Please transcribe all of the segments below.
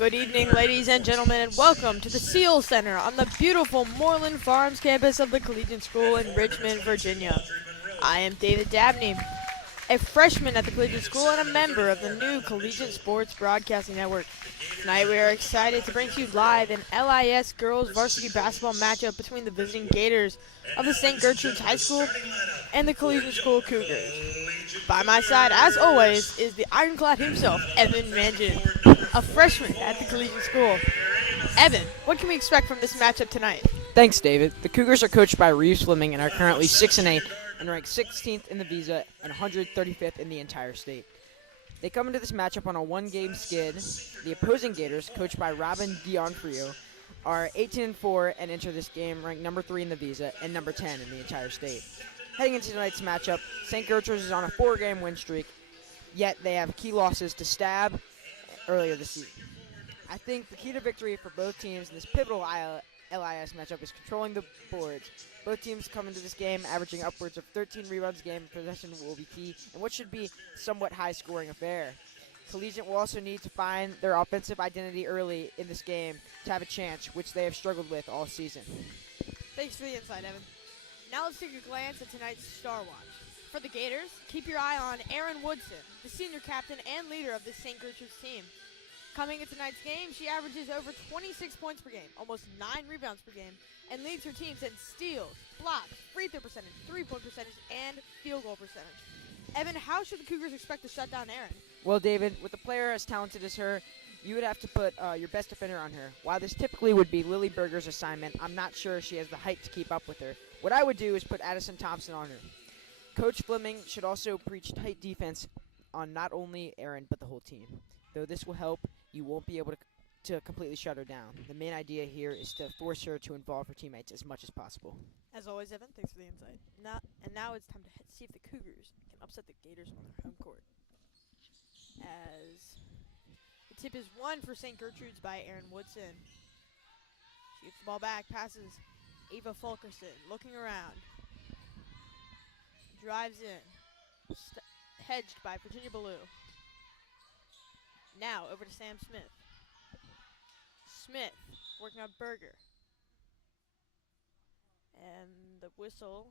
Good evening, ladies and gentlemen, and welcome to the Seal Center on the beautiful Moreland Farms campus of the Collegiate School in Richmond, Virginia. I am David Dabney, a freshman at the Collegiate School and a member of the new Collegiate Sports Broadcasting Network. Tonight we are excited to bring to you live an LIS girls varsity basketball matchup between the visiting Gators of the St. Gertrude's High School and the Collegiate School Cougars. By my side, as always, is the ironclad himself, Evan Mangin, a freshman at the Collegiate School. Evan, what can we expect from this matchup tonight? Thanks, David. The Cougars are coached by Reeves Fleming and are currently 6-8 and ranked 16th in the Visa and 135th in the entire state. They come into this matchup on a one-game skid. The opposing Gators, coached by Robin Dionfrio, are 18-4 and enter this game ranked number 3 in the Visa and number 10 in the entire state. Heading into tonight's matchup, St. Gertrude's is on a 4-game win streak, yet they have key losses to Stab earlier this season. I think the key to victory for both teams in this pivotal LIS matchup is controlling the boards. Both teams come into this game averaging upwards of 13 rebounds a game. Possession will be key in what should be a somewhat high-scoring affair. Collegiate will also need to find their offensive identity early in this game to have a chance, which they have struggled with all season. Thanks for the insight, Evan. Now let's take a glance at tonight's Star Watch. For the Gators, keep your eye on Erin Woodson, the senior captain and leader of the St. Gertrude's team. Coming in tonight's game, she averages over 26 points per game, almost 9 rebounds per game, and leads her teams in steals, blocks, free throw percentage, three-point percentage, and field goal percentage. Evan, how should the Cougars expect to shut down Erin? Well, David, with a player as talented as her, you would have to put your best defender on her. While this typically would be Lily Berger's assignment, I'm not sure she has the height to keep up with her. What I would do is put Addison Thompson on her. Coach Fleming should also preach tight defense on not only Erin, but the whole team. Though this will help, you won't be able to completely shut her down. The main idea here is to force her to involve her teammates as much as possible. As always, Evan, thanks for the insight. Now it's time to see if the Cougars can upset the Gators on their home court. As the tip is won for St. Gertrude's by Erin Woodson. She gets the ball back, passes Ava Fulkerson, looking around. Drives in, hedged by Virginia Ballou. Now over to Sam Smith. Smith working on Berger. And the whistle.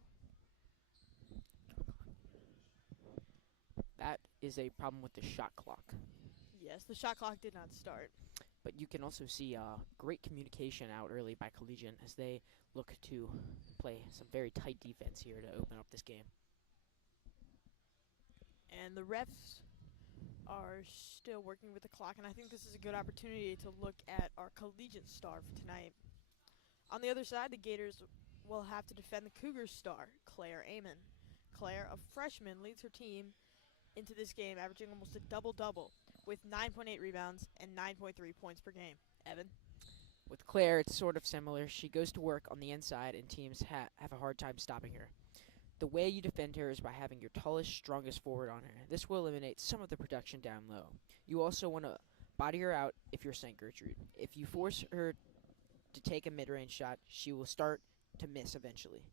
That is a problem with the shot clock. Yes, the shot clock did not start. But you can also see great communication out early by Collegiate as they look to play some very tight defense here to open up this game. And the refs are still working with the clock, and I think this is a good opportunity to look at our Collegiate star for tonight. On the other side, the Gators will have to defend the Cougars star, Claire Amon. Claire, a freshman, leads her team into this game, averaging almost a double-double with 9.8 rebounds and 9.3 points per game. Evan? With Claire, it's sort of similar. She goes to work on the inside, and teams have a hard time stopping her. The way you defend her is by having your tallest, strongest forward on her. This will eliminate some of the production down low. You also want to body her out if you're St. Gertrude. If you force her to take a mid-range shot, she will start to miss eventually.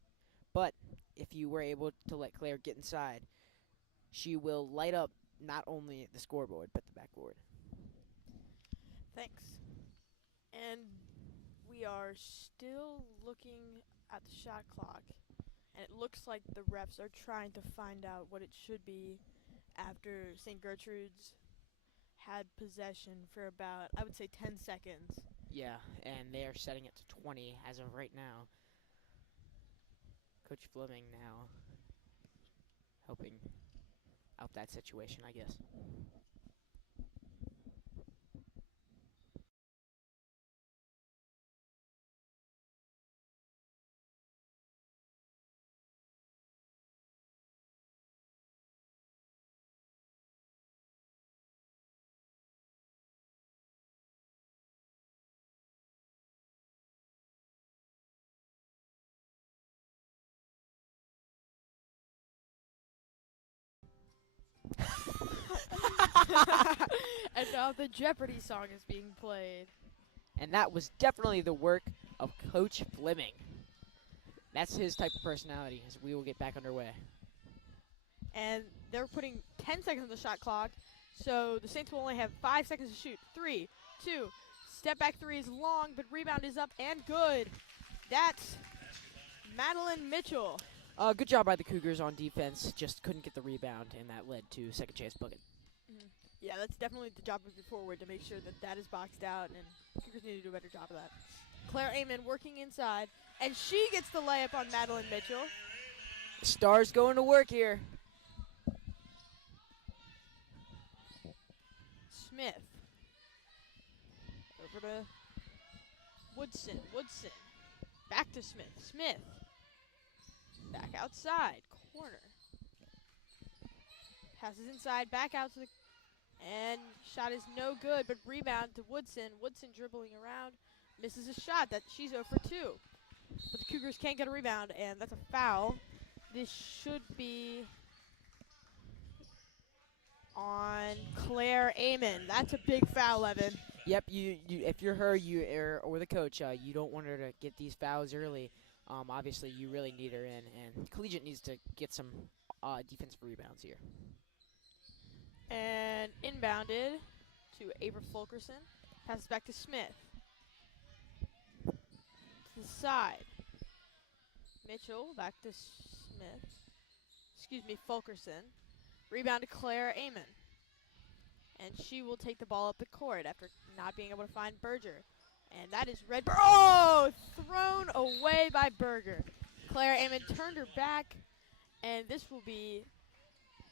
But if you were able to let Claire get inside, she will light up not only the scoreboard, but the backboard. Thanks. And we are still looking at the shot clock. And it looks like the refs are trying to find out what it should be after St. Gertrude's had possession for about, I would say, 10 seconds. Yeah, and they are setting it to 20 as of right now. Coach Fleming now helping out that situation, I guess. And now the Jeopardy song is being played. And that was definitely the work of Coach Fleming. That's his type of personality as we will get back underway. And they're putting 10 seconds on the shot clock, so the Saints will only have 5 seconds to shoot. 3, 2, Step back three is long, but rebound is up and good. That's Madeline Mitchell. Good job by the Cougars on defense. Just couldn't get the rebound, and that led to second chance bucket. Yeah, that's definitely the job moving forward to make sure that that is boxed out, and Cougars need to do a better job of that. Claire Amon working inside, and she gets the layup on Madeline Mitchell. Stars going to work here. Smith. Over to Woodson. Woodson. Back to Smith. Smith. Back outside. Corner. Passes inside. Back out to the... And shot is no good, but rebound to Woodson. Woodson dribbling around. Misses a shot. That she's 0 for 2. But the Cougars can't get a rebound, and that's a foul. This should be on Claire Amon. That's a big foul, Evan. Yep, you if you're her, or the coach, you don't want her to get these fouls early. Obviously, you really need her in, and Collegiate needs to get some defensive rebounds here. And inbounded to Ava Fulkerson. Passes back to Smith. To the side. Mitchell back to Smith. Excuse me, Fulkerson. Rebound to Claire Amon. And she will take the ball up the court after not being able to find Berger. And that is red. Oh! Thrown away by Berger. Claire Amon turned her back. And this will be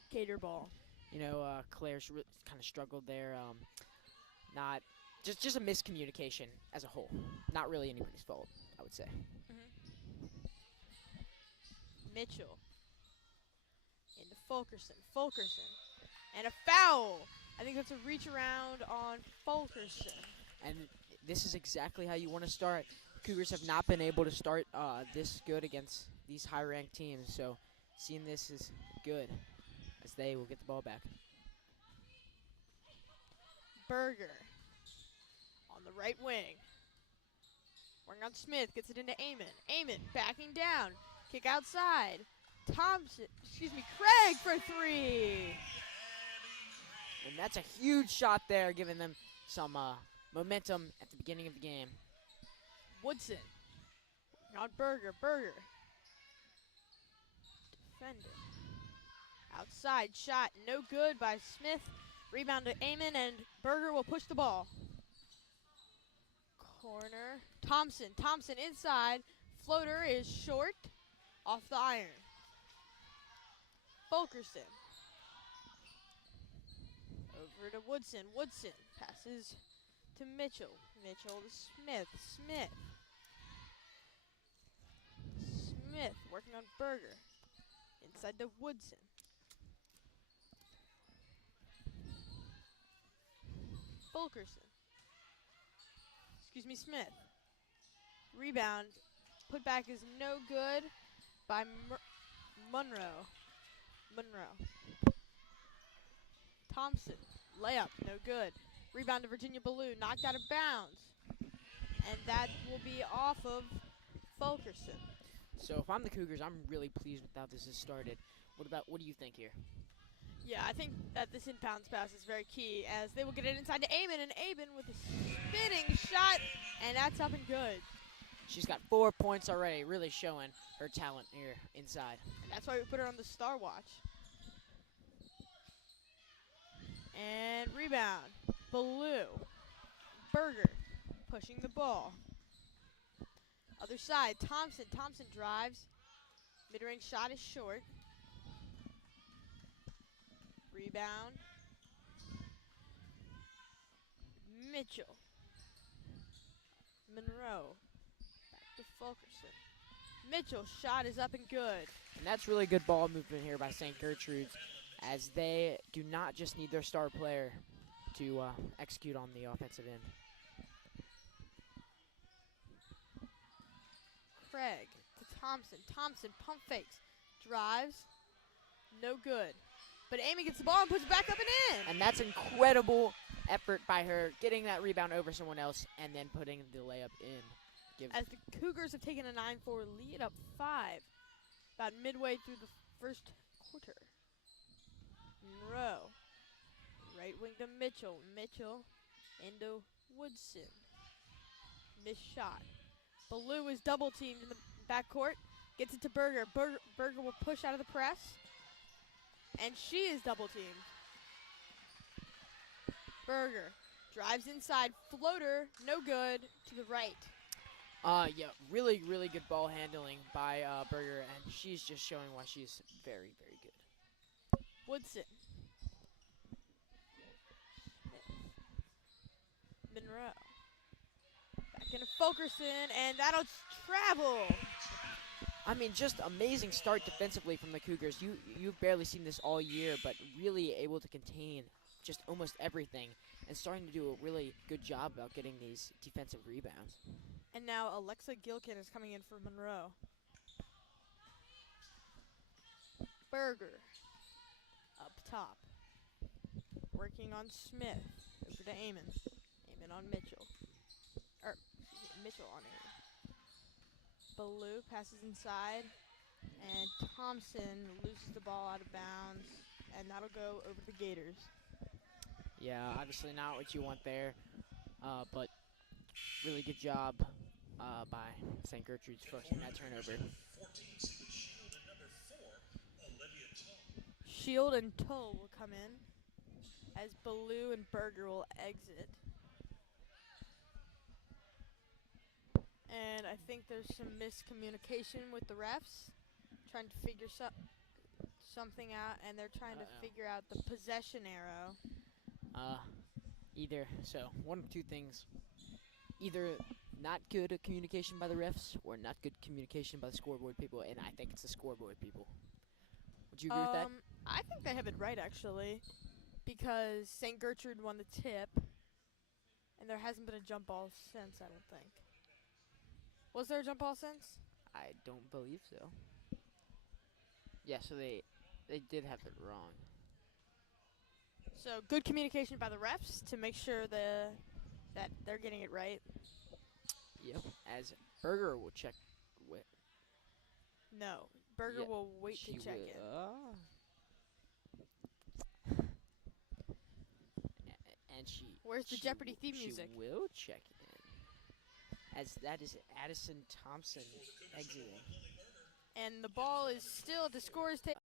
Gator ball. You know, Claire's kind of struggled there. Not just a miscommunication as a whole. Not really anybody's fault, I would say. Mitchell. Into Fulkerson. Fulkerson. And a foul. I think that's a reach around on Fulkerson. And this is exactly how you want to start. Cougars have not been able to start this good against these high-ranked teams, so seeing this is good as they will get the ball back. Berger on the right wing. Working on Smith, gets it into Amon. Amon backing down. Kick outside. Craig for three. And that's a huge shot there, giving them some momentum at the beginning of the game. Woodson. On Berger. Berger. Defending. Outside shot, no good by Smith. Rebound to Amon, and Berger will push the ball. Corner. Thompson. Thompson inside. Floater is short. Off the iron. Fulkerson. Over to Woodson. Woodson passes to Mitchell. Mitchell to Smith. Smith. Smith working on Berger. Inside to Woodson. Fulkerson. Smith. Rebound. Put back is no good by Monroe. Thompson. Layup. No good. Rebound to Virginia Ballou. Knocked out of bounds. And that will be off of Fulkerson. So if I'm the Cougars, I'm really pleased with how this has started. What do you think here? Yeah, I think that this inbounds pass is very key as they will get it inside to Amon, and Amon with a spinning shot, and that's up and good. She's got 4 points already, really showing her talent here inside. And that's why we put her on the star watch. And rebound. Ballou. Berger pushing the ball. Other side, Thompson. Thompson drives. Mid-range shot is short. Rebound. Mitchell. Monroe. Back to Fulkerson. Mitchell, shot is up and good. And that's really good ball movement here by St. Gertrude's, as they do not just need their star player to execute on the offensive end. Craig to Thompson. Thompson pump fakes. Drives. No good. But Amy gets the ball and puts it back up and in. And that's incredible effort by her, getting that rebound over someone else and then putting the layup in. As the Cougars have taken a 9-4 lead, up 5. About midway through the first quarter. Monroe. Right wing to Mitchell. Mitchell into Woodson. Missed shot. Baloo is double teamed in the backcourt. Gets it to Berger. Berger will push out of the press. And she is double teamed. Berger drives inside. Floater, no good, to the right. Yeah, really, really good ball handling by Berger, and she's just showing why she's very, very good. Woodson. Monroe. Back into Fulkerson, and that'll travel. I mean, just amazing start defensively from the Cougars. You've barely seen this all year, but really able to contain just almost everything and starting to do a really good job about getting these defensive rebounds. And now Alexa Gilkin is coming in for Monroe. Berger. Up top. Working on Smith. Over to Amon. Amon on Mitchell. Mitchell on Amon. Baloo passes inside. And Thompson loses the ball out of bounds. And that'll go over to the Gators. Yeah, obviously not what you want there, but really good job by St. Gertrude's forcing that turnover. Shield and Toe will come in as Baloo and Berger will exit. And I think there's some miscommunication with the refs, trying to figure something out, and they're trying to figure out the possession arrow. So one of two things. Either not good communication by the refs or not good communication by the scoreboard people, and I think it's the scoreboard people. Would you agree with that? I think they have it right, actually, because St. Gertrude won the tip, and there hasn't been a jump ball since, I don't think. Was there a jump ball since? I don't believe so. Yeah, so they did have it wrong. So good communication by the refs to make sure that they're getting it right. Yep, as Berger will check with. No, Berger will wait to check in. And she. Where's the Jeopardy theme music? She will check in. As that is Addison Thompson exiting. And the ball is still, the score is taken.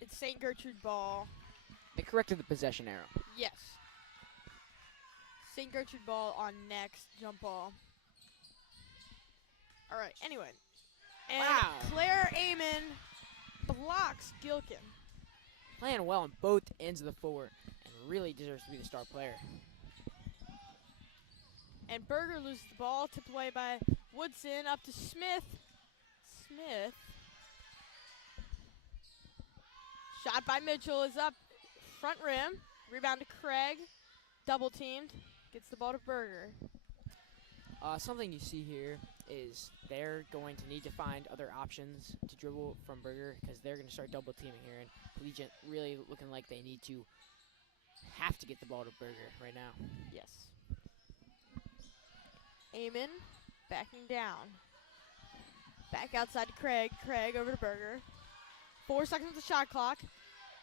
It's St. Gertrude ball. They corrected the possession arrow. Yes. St. Gertrude ball on next jump ball. All right, anyway. And wow. Claire Amon blocks Gilkin. Playing well on both ends of the floor and really deserves to be the star player. And Berger loses the ball, tipped away by Woodson, up to Smith. Smith. Shot by Mitchell is up front rim. Rebound to Craig. Double teamed. Gets the ball to Berger. Something you see here is they're going to need to find other options to dribble from Berger because they're going to start double teaming here. And Collegiate really looking like they have to get the ball to Berger right now. Yes. Amon backing down. Back outside to Craig. Craig over to Berger. 4 seconds of the shot clock.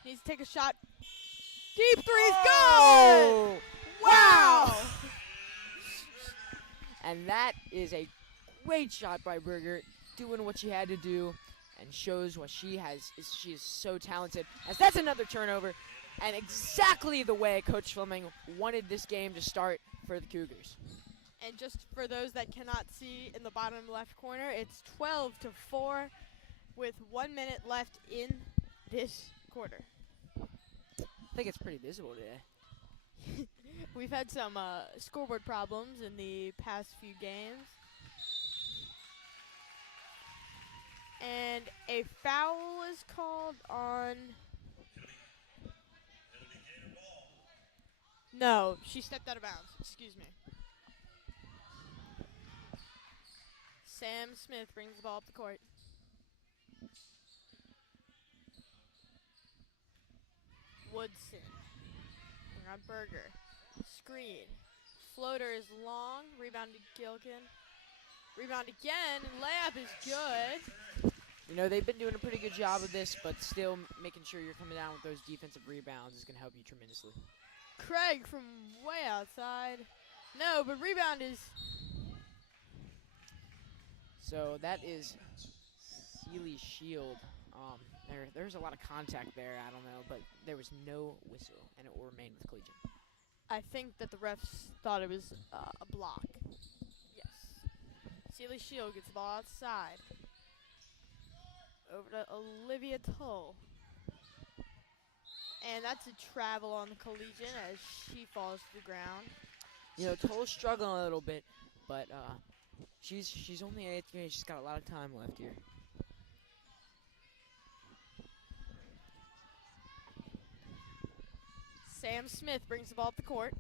Needs to take a shot. Deep three's good! Wow! And that is a great shot by Berger, doing what she had to do, and shows what she has. She is so talented. As that's another turnover, and exactly the way Coach Fleming wanted this game to start for the Cougars. And just for those that cannot see in the bottom left corner, it's 12-4 with 1 minute left in this quarter. I think it's pretty visible today. We've had some scoreboard problems in the past few games. And a foul is called on... No, she stepped out of bounds. Excuse me. Sam Smith brings the ball up the court. Woodson. We're on Berger. Screen. Floater is long. Rebound to Gilkin. Rebound again. And layup is good. You know, they've been doing a pretty good job of this, but still making sure you're coming down with those defensive rebounds is going to help you tremendously. Craig from way outside. No, but rebound is. So that is Sealy's shield. There's a lot of contact there. I don't know, but there was no whistle, and it will remain with Collegiate. I think that the refs thought it was a block. Yes. Sealy Shield gets the ball outside. Over to Olivia Tull. And that's a travel on the Collegiate as she falls to the ground. You know, Tull's struggling a little bit, but she's only 8th grade. She's got a lot of time left here. Sam Smith brings the ball up the court.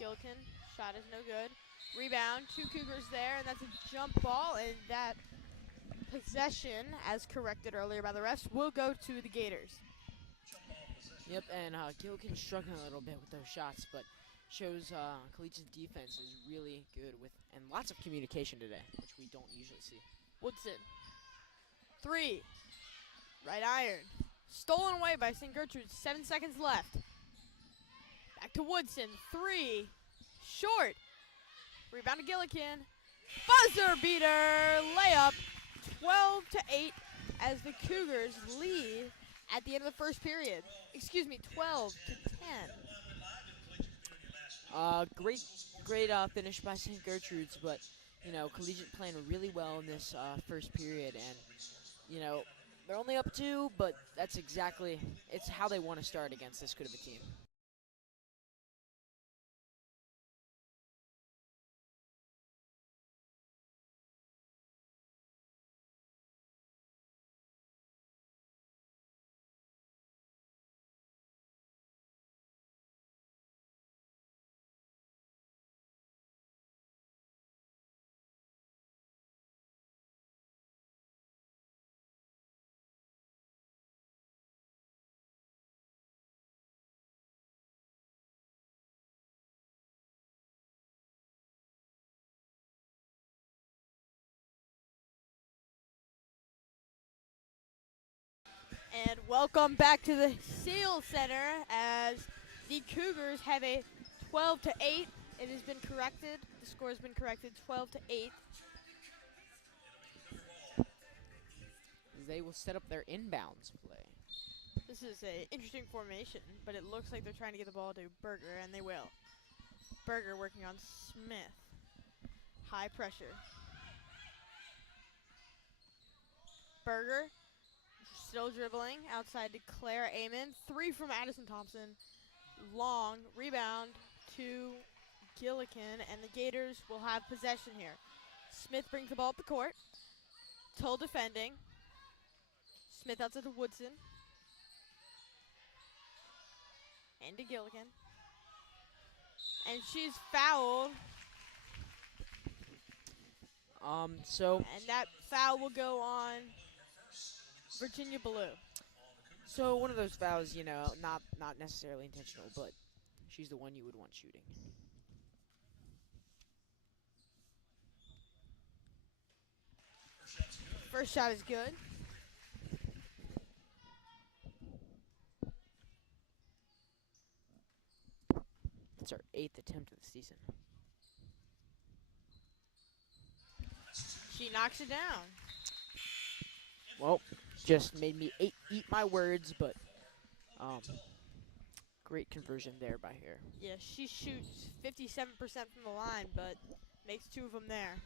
Gillikin, shot is no good. Rebound, 2 Cougars there, and that's a jump ball, and that possession, as corrected earlier by the refs, will go to the Gators. Yep, and Gillikin's struggling a little bit with those shots, but shows Collegiate's defense is really good with, and lots of communication today, which we don't usually see. Woodson, 3, right iron, stolen away by St. Gertrude, 7 seconds left. Back to Woodson, 3, short, rebound to Gillikin, buzzer beater, layup, 12-8 as the Cougars lead at the end of the first period. 12-10. Great finish by St. Gertrude's, but you know, Collegiate playing really well in this first period, and you know, they're only up 2, but it's how they want to start against this good of a team. And welcome back to the Seal Center as the Cougars have a 12-8. It has been corrected. The score has been corrected, 12-8. They will set up their inbounds play. This is an interesting formation, but it looks like they're trying to get the ball to Berger, and they will. Berger working on Smith. High pressure. Berger still dribbling outside to Clara Amon. 3 from Addison Thompson. Long rebound to Gillikin, and the Gators will have possession here. Smith brings the ball up the court. Tull defending. Smith outside to Woodson. And to Gillikin. And she's fouled. And that foul will go on Virginia Blue. So one of those fouls, you know, not necessarily intentional, but she's the one you would want shooting. First shot is good. It's our 8th attempt of the season. She knocks it down. Well, just made me eat my words, but great conversion there by her. Yeah, she shoots 57% from the line, but makes 2 of them there.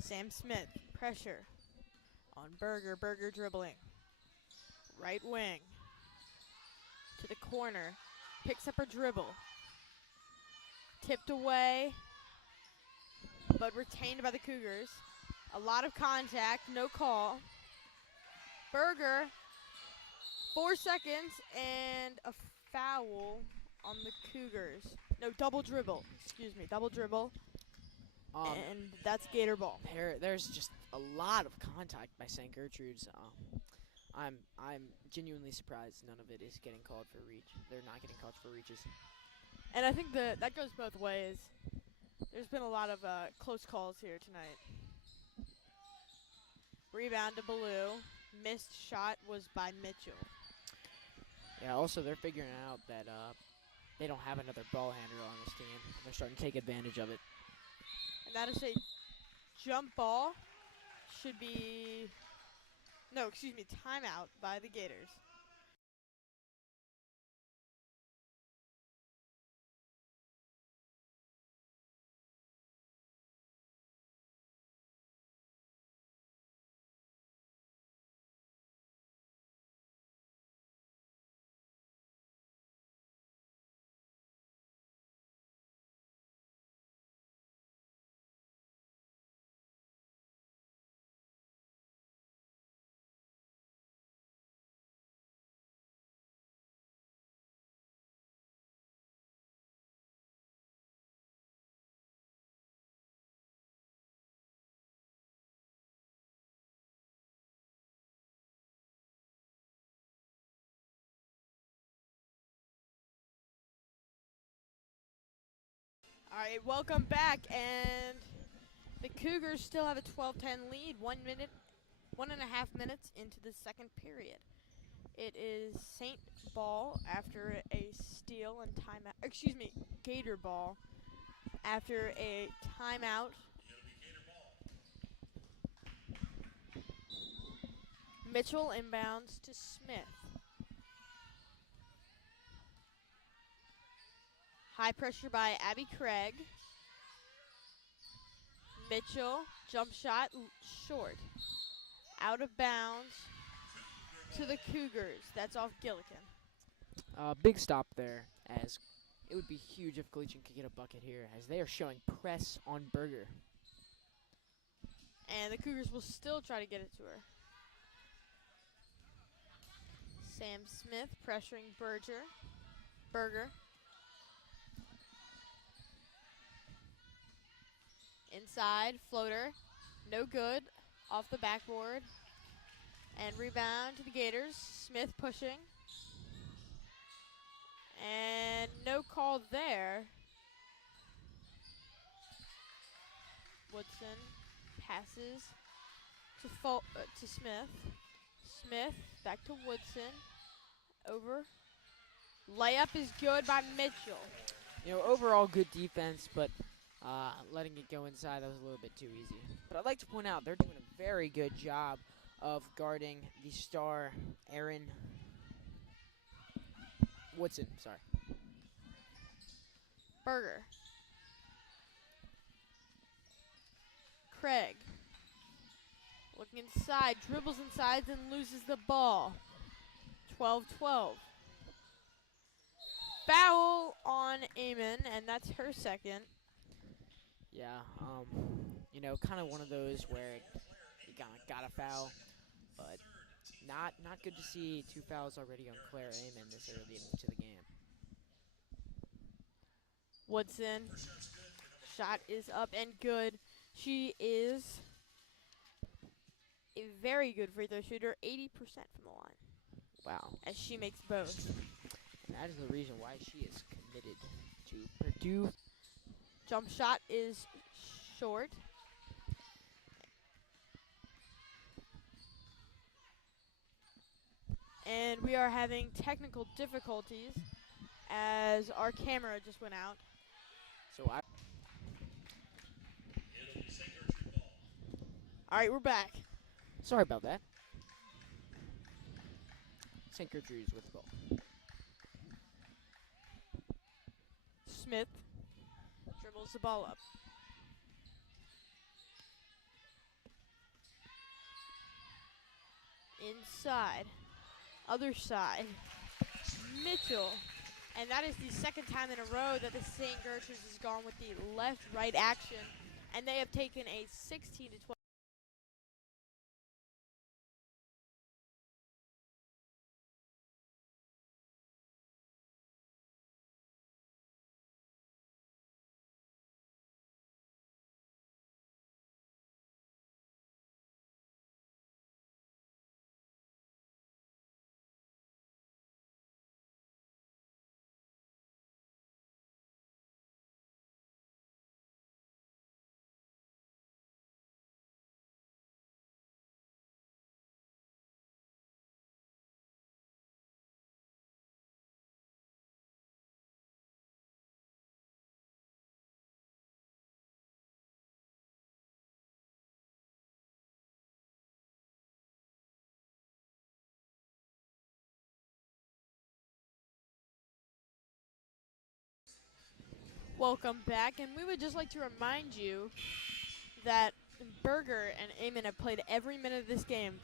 Sam Smith, pressure on Berger. Berger dribbling. Right wing. To the corner. Picks up her dribble. Tipped away, but retained by the Cougars. A lot of contact, no call. Berger, 4 seconds, and a foul on the Cougars. No, double dribble. Double dribble. And that's Gator ball. There's just a lot of contact by St. Gertrude's. I'm genuinely surprised none of it is getting called for reach. They're not getting called for reaches. And I think that goes both ways. There's been a lot of close calls here tonight. Rebound to Baloo. Missed shot was by Mitchell. Yeah, also they're figuring out that they don't have another ball handler on this team. They're starting to take advantage of it. And that is a jump ball. Should be, no, excuse me, timeout by the Gators. All right, welcome back, and the Cougars still have a 12-10 lead. 1.5 minutes into the second period. It is Saint ball after a steal and timeout. Excuse me, Gator ball after a timeout. Mitchell inbounds to Smith. High pressure by Abby Craig. Mitchell, jump shot, short. Out of bounds to the Cougars. That's off Gillikin. Big stop there, as it would be huge if Collegiate could get a bucket here, as they are showing press on Berger. And the Cougars will still try to get it to her. Sam Smith pressuring Berger. Inside, floater, no good, off the backboard. And rebound to the Gators. Smith pushing. And no call there. Woodson passes to Smith. Smith back to Woodson. Over. Layup is good by Mitchell. You know, overall good defense, but letting it go inside, that was a little bit too easy. But I'd like to point out they're doing a very good job of guarding the star Aaron Woodson. Sorry. Berger. Craig. Looking inside, dribbles inside, then loses the ball. 12-12. Foul on Eamon, and that's her second. Yeah, you know, kind of one of those where you got a foul, but not good to see 2 fouls already on Claire Amon this early into the game. Woodson. Shot is up and good. She is a very good free throw shooter, 80% from the line. Wow. As she makes both. And that is the reason why she is committed to Purdue. Jump shot is short. And we are having technical difficulties as our camera just went out. So I. All right, we're back. Sorry about that. St. Gertrude's with the ball. Smith dribbles the ball up. Inside. Other side. Mitchell. And that is the second time in a row that the St. Gertrude's has gone with the left-right action. And they have taken a 16-12. Welcome back, and we would just like to remind you that Berger and Eamon have played every minute of this game.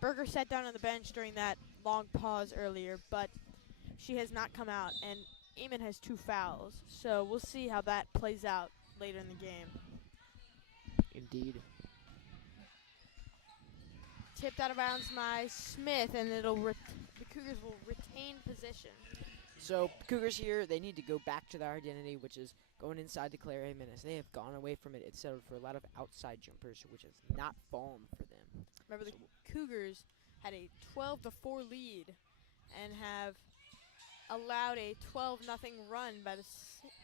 Berger sat down on the bench during that long pause earlier, but she has not come out, and Eamon has 2 fouls. So we'll see how that plays out later in the game. Indeed. Tipped out of bounds by Smith, and the Cougars will retain possession. So Cougars here, they need to go back to their identity, which is going inside to Claire A. Menace. They have gone away from it. It's settled for a lot of outside jumpers, which has not fallen for them. Remember, the Cougars had a 12-4 lead and have allowed a 12-0 run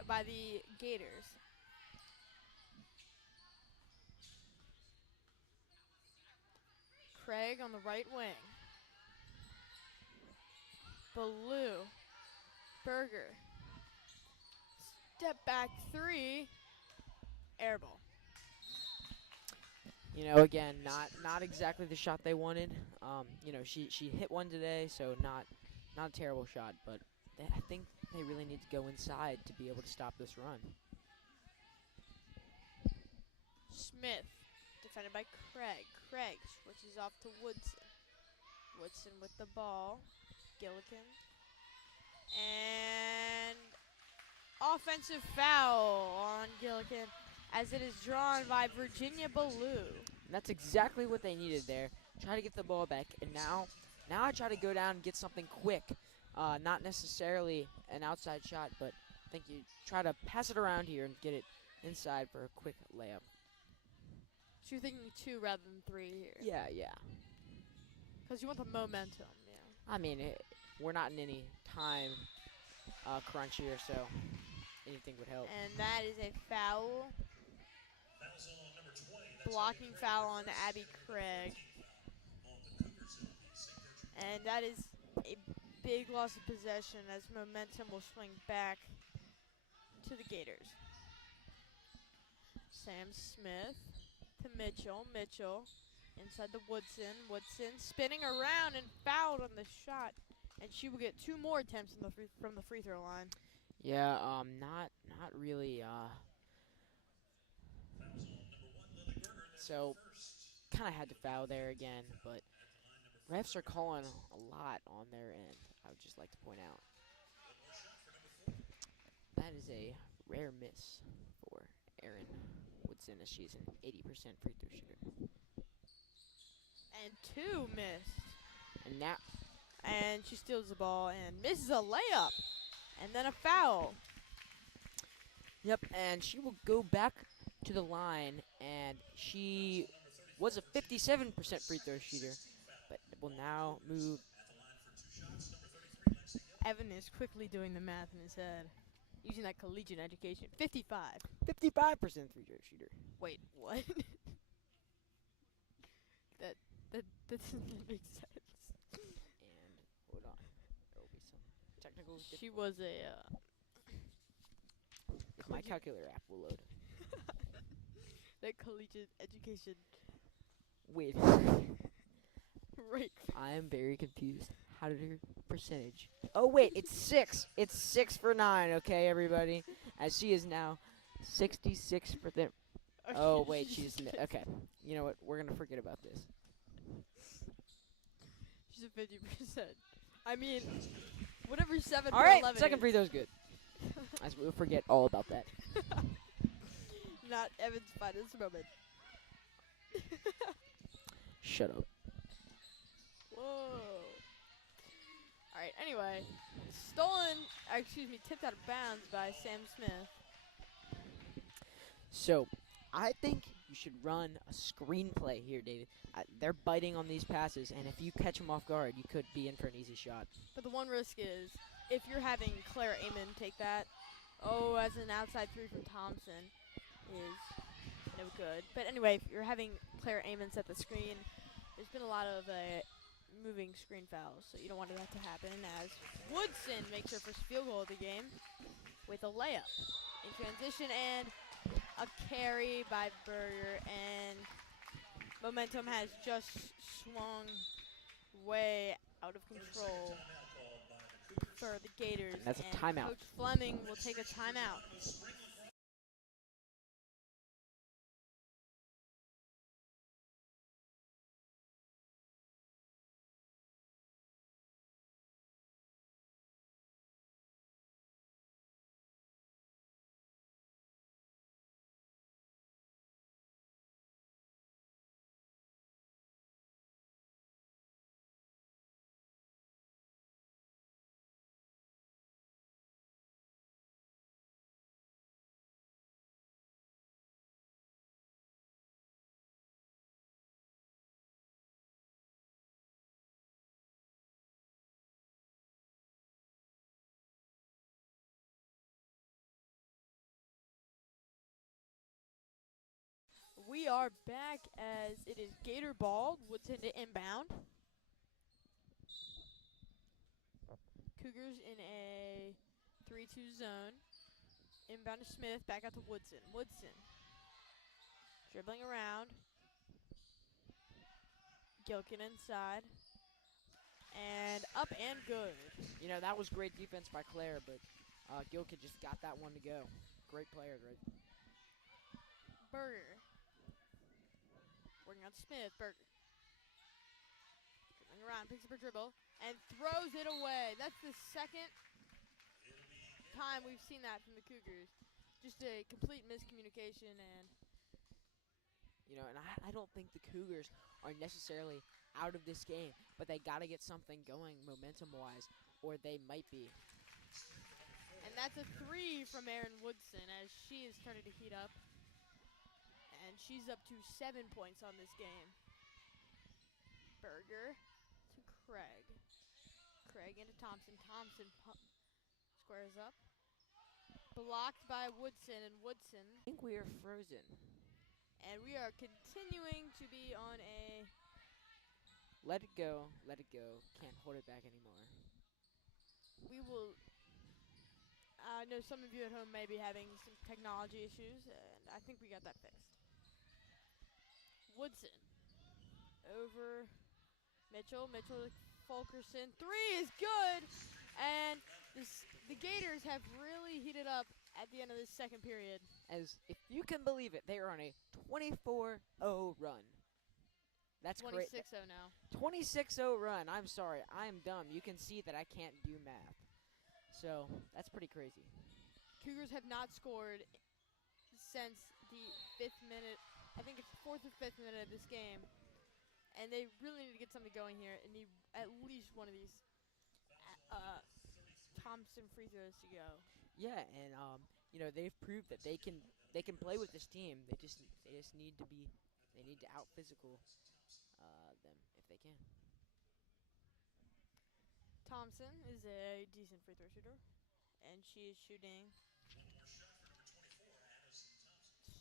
by the Gators. Craig on the right wing. Ballou. Berger. Step back 3. Air ball. You know, again, not exactly the shot they wanted. You know, she hit one today, so not a terrible shot, but I think they really need to go inside to be able to stop this run. Smith, defended by Craig. Craig switches off to Woodson. Woodson with the ball. Gillikin. And offensive foul on Gillikin as it is drawn by Virginia Ballou. And that's exactly what they needed there. Try to get the ball back, and now I try to go down and get something quick. Not necessarily an outside shot, but I think you try to pass it around here and get it inside for a quick layup. So you're thinking 2 rather than 3 here? Yeah. Because you want the momentum, yeah. I mean, we're not in any time crunch here, so anything would help. And that is a foul. Blocking foul on Abby Craig. And that is a big loss of possession as momentum will swing back to the Gators. Sam Smith to Mitchell. Mitchell inside the Woodson. Woodson spinning around and fouled on the shot. And she will get 2 more attempts from the free throw line. Yeah, not really. So, kind of had to foul there again, but refs are calling a lot on their end, I would just like to point out. That is a rare miss for Erin Woodson, as she's an 80% free throw shooter. And 2 missed. And she steals the ball and misses a layup. And then a foul. Yep, and she will go back to the line, and she was a 57% free throw shooter, but will now move. Evan is quickly doing the math in his head, using that collegiate education. 55% 55% free throw shooter. Wait, what? that doesn't make sense. And hold on, there will be some technical. She was a. If my calculator app will load. That collegiate education. Wait. Right. I am very confused. How did her percentage? Oh wait, it's 6. It's 6 for 9. Okay, everybody. As she is now 66%. Oh wait, she's okay. You know what? We're gonna forget about this. She's a 50%. I mean, whatever 7 All or right, 11 second is. free throw's good. As we'll forget all about that. Not Evan's finest moment. Shut up. Whoa. All right, anyway. Tipped out of bounds by Sam Smith. So, I think you should run a screenplay here, David. They're biting on these passes, and if you catch them off guard, you could be in for an easy shot. But the one risk is, if you're having Claire Amon take that, as an outside 3 from Thompson is no good. But anyway, if you're having Claire Amon set the screen, there's been a lot of moving screen fouls, so you don't want that to happen, as Woodson makes her first field goal of the game with a layup in transition and a carry by Berger, and momentum has just swung way out of control for the Gators. That's a timeout. Coach Fleming will take a timeout. We are back as it is Gator ball. Woodson to inbound. Cougars in a 3-2 zone. Inbound to Smith, back out to Woodson. Woodson dribbling around. Gilkin inside. And up and good. You know, that was great defense by Claire, but Gilkid just got that one to go. Great player, right? Berger. Working on Smith. Berger. Dribbling around, picks up a dribble, and throws it away. That's the second time we've seen that from the Cougars. Just a complete miscommunication, and You know, and I don't think the Cougars are necessarily out of this game, but they got to get something going momentum-wise, or they might be. that's a 3 from Erin Woodson as she is starting to heat up. And she's up to 7 points on this game. Berger to Craig. Craig into Thompson. Thompson squares up. Blocked by Woodson, and Woodson. I think we are frozen. And we are continuing to be on a... Let it go. Let it go. Can't hold it back anymore. We will... I know some of you at home may be having some technology issues, and I think we got that fixed. Woodson over Mitchell. Mitchell to Fulkerson. 3 is good! And the Gators have really heated up at the end of this second period. As if you can believe it, they are on a 24-0 run. That's great. 26-0 now. 26-0 run. I'm sorry. I am dumb. You can see that I can't do math. So, that's pretty crazy. Cougars have not scored since the 5th minute. I think it's 4th or 5th minute of this game. And they really need to get something going here and need at least one of these Thompson free throws to go. Yeah, and you know, they've proved that they can play with this team. They just need to out physical them if they can. Thompson is a decent free throw shooter, and she is shooting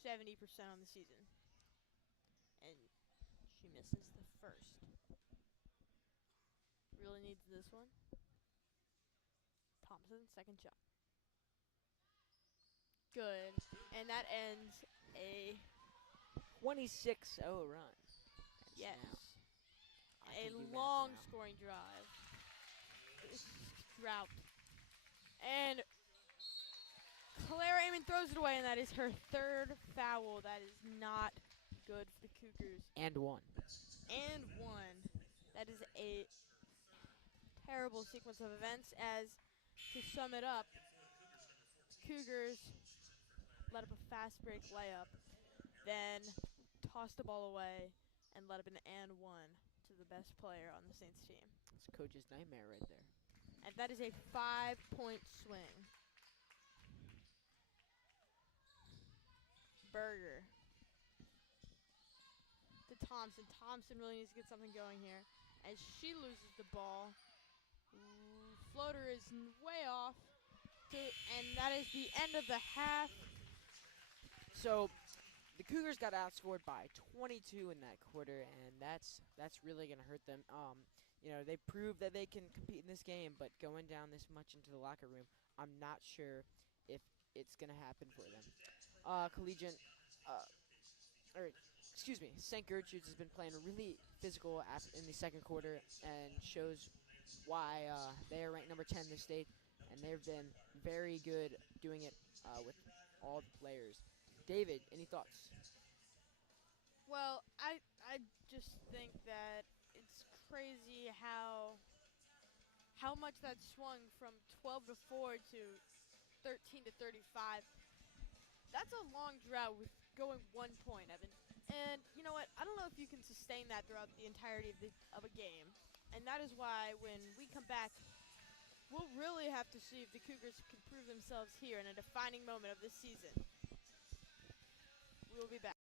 70% on the season. And she misses the first. Really needs this one. Thompson, second shot. Good. And that ends a 26-0 run. yes. I A can do math long now. scoring drive. Drought. And Claire Amon throws it away, and that is her 3rd foul. That is not good for the Cougars. And one. And one. That is a terrible sequence of events. As to sum it up, Cougars let up a fast break layup, then tossed the ball away and let up an and one to the best player on the Saints team. It's coach's nightmare right there. And that is a 5-point swing. Berger to Thompson. Thompson really needs to get something going here as she loses the ball. Floater is way off. And that is the end of the half. So the Cougars got outscored by 22 in that quarter, and that's really going to hurt them. You know, they proved that they can compete in this game, but going down this much into the locker room, I'm not sure if it's going to happen for them. Collegiate, St. Gertrude's has been playing really physical in the second quarter and shows why they are ranked number 10 in the state, and they've been very good doing it with all the players. David, any thoughts? Well, I just think that it's crazy how much that swung from 12 to 4 to 13 to 35. That's a long drought with going 1 point, Evan. And you know what? I don't know if you can sustain that throughout the entirety of a game. And that is why when we come back, we'll really have to see if the Cougars can prove themselves here in a defining moment of this season. We'll be back.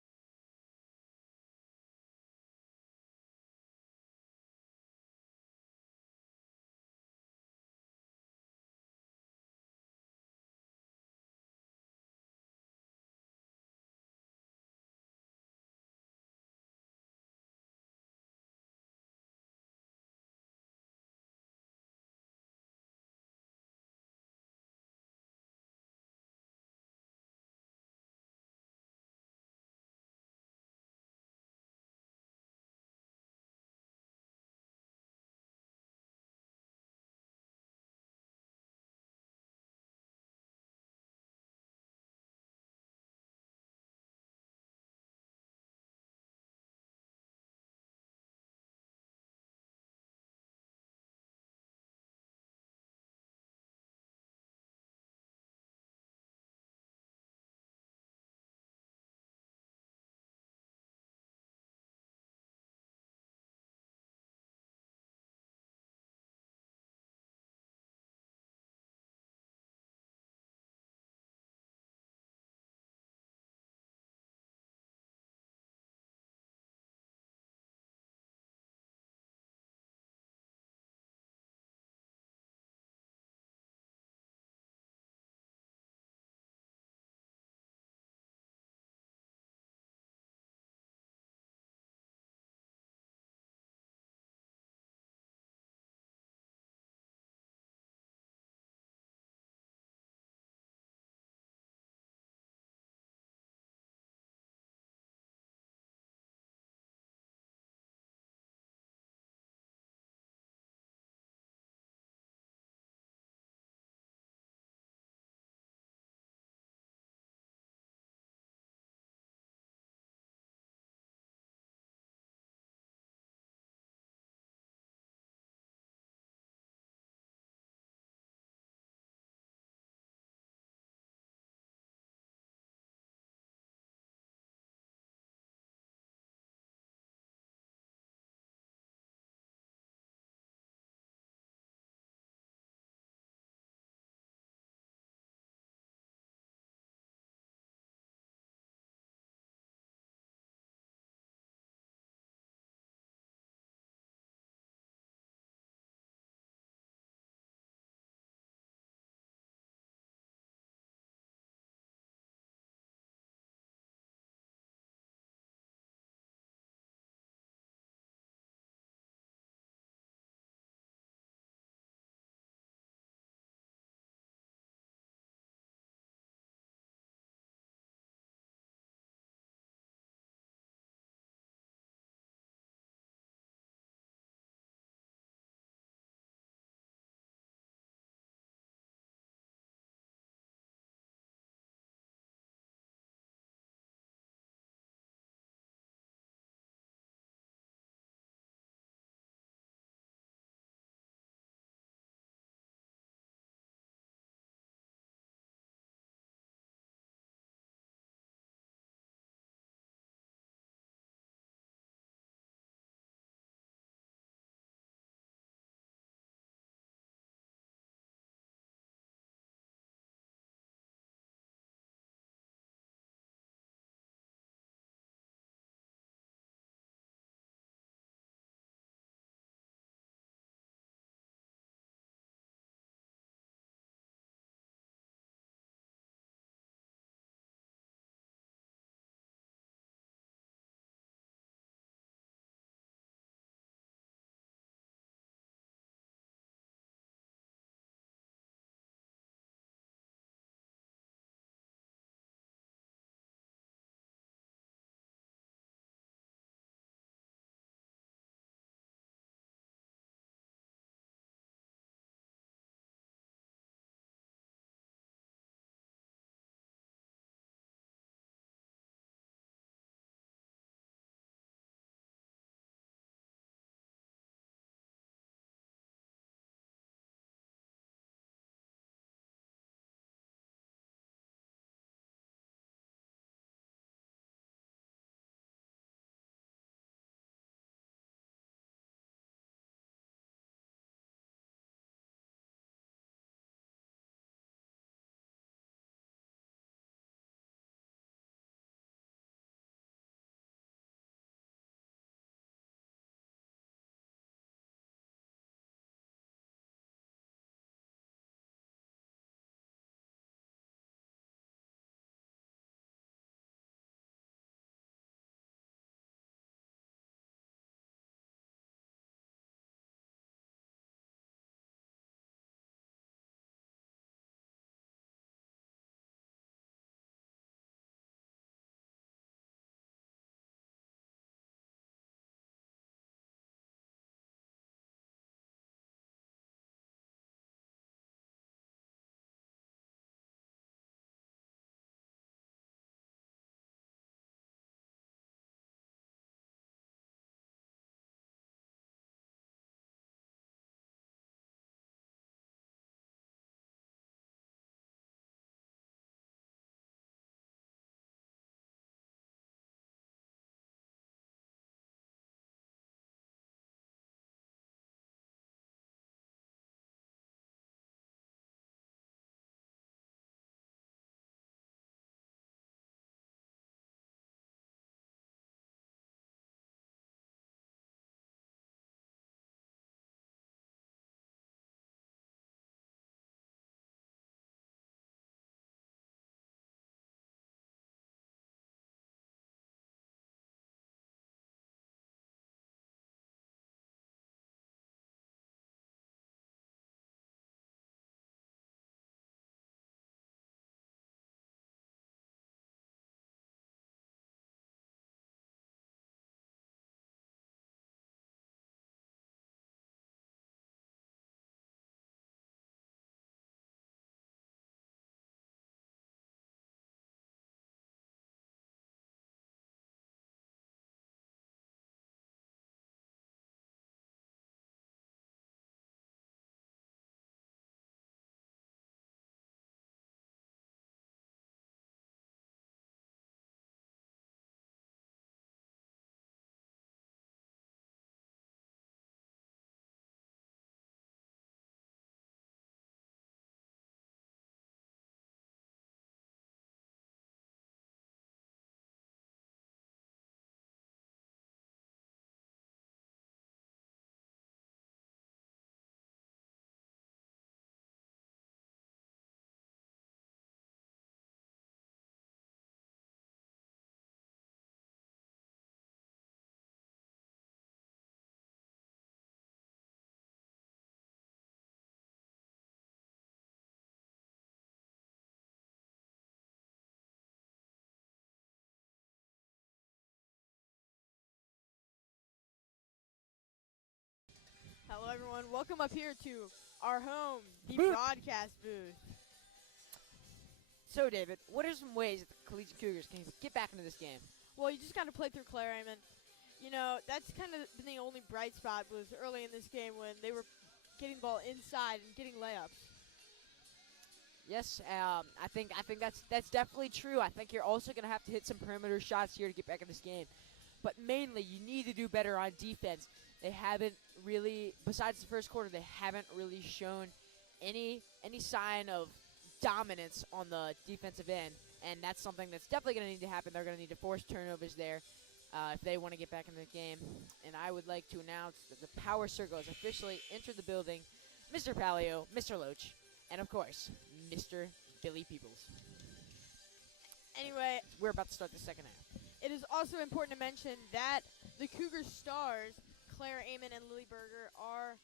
everyone. Welcome up here to our home, the Booth. broadcast booth. So, David, what are some ways that the Collegiate Cougars can get back into this game? Well, you just got to play through Claire Amon. You know, that's kind of been the only bright spot was early in this game when they were getting the ball inside and getting layups. Yes, I think that's definitely true. I think you're also going to have to hit some perimeter shots here to get back in this game. But mainly, you need to do better on defense. They haven't really, besides the first quarter, they haven't really shown any sign of dominance on the defensive end, and that's something that's definitely going to need to happen. They're going to need to force turnovers there if they want to get back in the game. And I would like to announce that the Power Circle has officially entered the building. Mr. Palio, Mr. Loach, and of course, Mr. Billy Peoples. Anyway, We're about to start the second half. it is also important to mention that the Cougars stars, Claire Amon and Lily Berger, are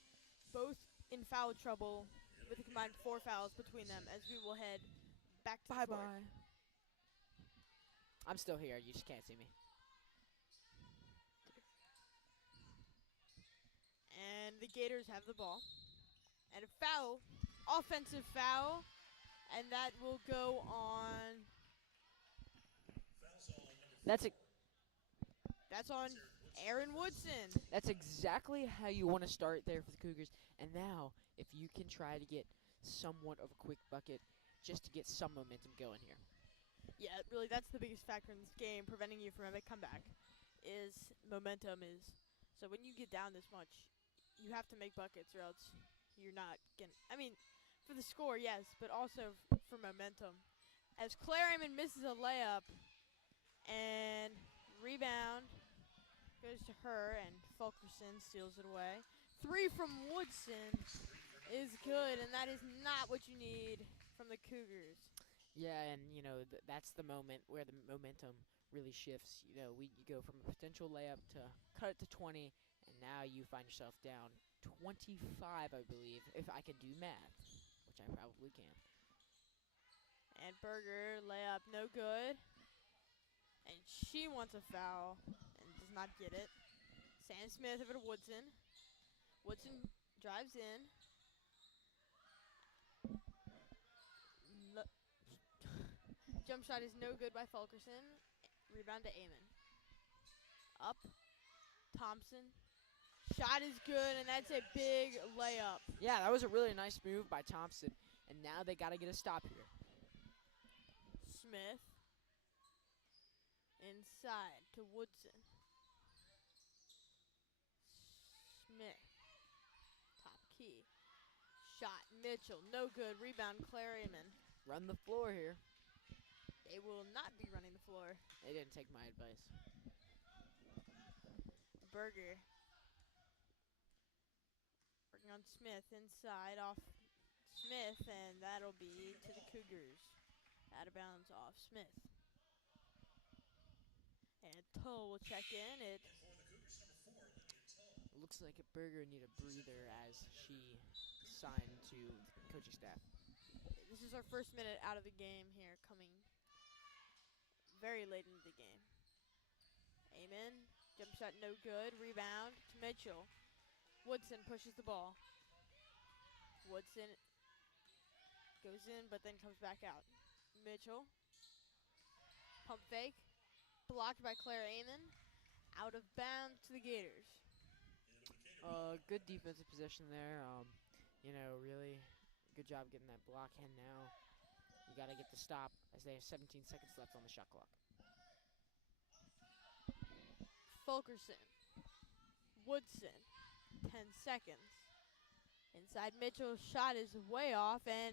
both in foul trouble with a combined 4 fouls between them as we will head back to the court. Bye-bye. I'm still here. You just can't see me. And the Gators have the ball. And a foul, offensive foul, and that will go on. That's on Aaron Woodson. That's exactly how you want to start there for the Cougars. And now, if you can try to get somewhat of a quick bucket just to get some momentum going here. Yeah, really, that's the biggest factor in this game, preventing you from a comeback, is momentum. So when you get down this much, you have to make buckets or else you're not getting. I mean, for the score, yes, but also for momentum. As Claire Amon misses a layup and rebound goes to her, and Fulkerson steals it away. 3 from Woodson is good, and that is not what you need from the Cougars. Yeah, and, you know, that's the moment where the momentum really shifts. You know, you go from a potential layup to cut it to 20, and now you find yourself down 25, I believe, if I can do math, which I probably can. And Berger, layup, no good. And she wants a foul and does not get it. Sam Smith over to Woodson. Woodson drives in. Jump shot is no good by Fulkerson. Rebound to Amon. Up. Thompson. Shot is good, and that's a big layup. Yeah, that was a really nice move by Thompson, and now they got to get a stop here. Smith. Inside to Woodson. Smith. Top key. Shot. Mitchell. No good. Rebound. Claire Amon. Run the floor here. They will not be running the floor. They didn't take my advice. Berger. Working on Smith inside off Smith, and that'll be to the Cougars. Out of bounds off Smith. And Tull will check in. It Looks like a Berger need a breather as she signed to the coaching staff. This is our first minute out of the game here, coming very late into the game. Amon, jump shot no good. Rebound to Mitchell. Woodson pushes the ball. Woodson goes in, but then comes back out. Mitchell, pump fake, blocked by Claire Amon. Out of bounds to the Gators. Good defensive possession there. You know, really good job getting that block in now. You got to get the stop as they have 17 seconds left on the shot clock. Fulkerson. Woodson. 10 seconds. Inside Mitchell's shot is way off, and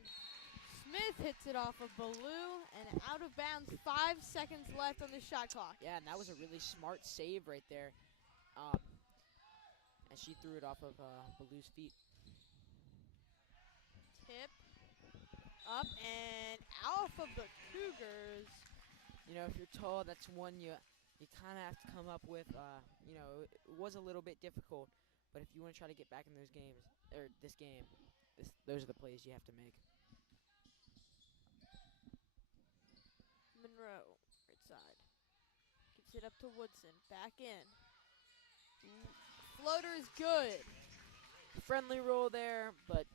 Smith hits it off of Ballou, and out of bounds. 5 seconds left on the shot clock. Yeah, and that was a really smart save right there. As she threw it off of Ballou's feet. Tip up and off of the Cougars. You know, if you're tall, that's one you kind of have to come up with. You know, it was a little bit difficult, but if you want to try to get back in those games, or this game, those are the plays you have to make. Monroe, right side. Gives it up to Woodson. Back in. Floater is good. friendly roll there, but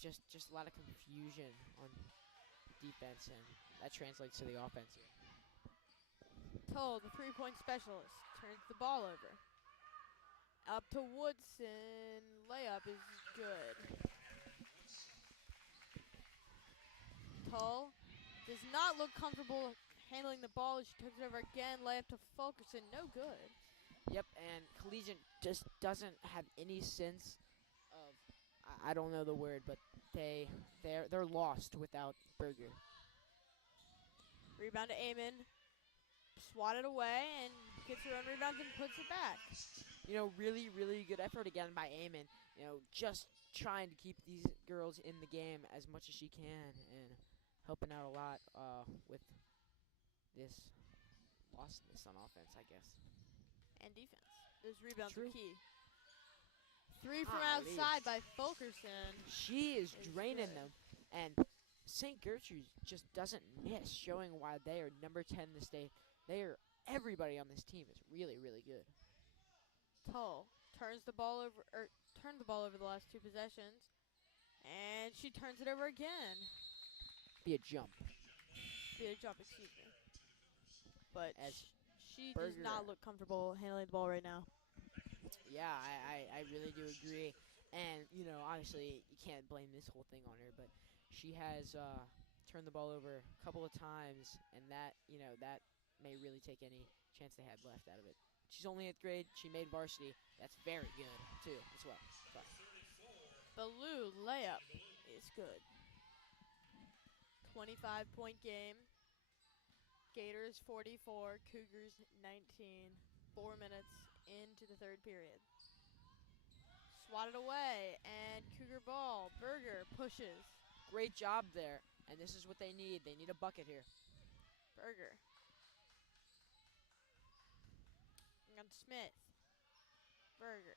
just a lot of confusion on defense, and that translates to the offense here. Toll, the three-point specialist, turns the ball over. Up to Woodson. Layup is good. Toll does not look comfortable handling the ball. She took it over again. Layup to Fulkerson. No good. Yep, and Collegiate just doesn't have any sense of, I don't know the word, but they're lost without Berger. Rebound to Eamon. Swatted away and gets her own rebounds and puts it back. Really, really good effort again by Eamon. Just trying to keep these girls in the game as much as she can and helping out a lot with this lostness on offense, I guess. And defense. Those rebounds True. are key. Three from Golly. outside by Fulkerson. She is It's draining good. them, and St. Gertrude just doesn't miss, showing why they are number 10 in the state. Everybody on this team is really, really good. Tull turns the ball over, turned the ball over the last two possessions, and she turns it over again. Be a jump. Be a jump, excuse me. But As she does Berger- not look comfortable handling the ball right now. Yeah, I really do agree. And, obviously you can't blame this whole thing on her, but she has turned the ball over a couple of times, and that may really take any chance they had left out of it. She's only 8th grade. She made varsity. That's very good, too, as well. But Ballou layup is good. 25-point game. Gators 44, Cougars 19. 4 minutes into the third period. Swatted away, and Cougar ball. Berger pushes. great job there, and this is what they need. They need a bucket here. Berger. On Smith. Berger.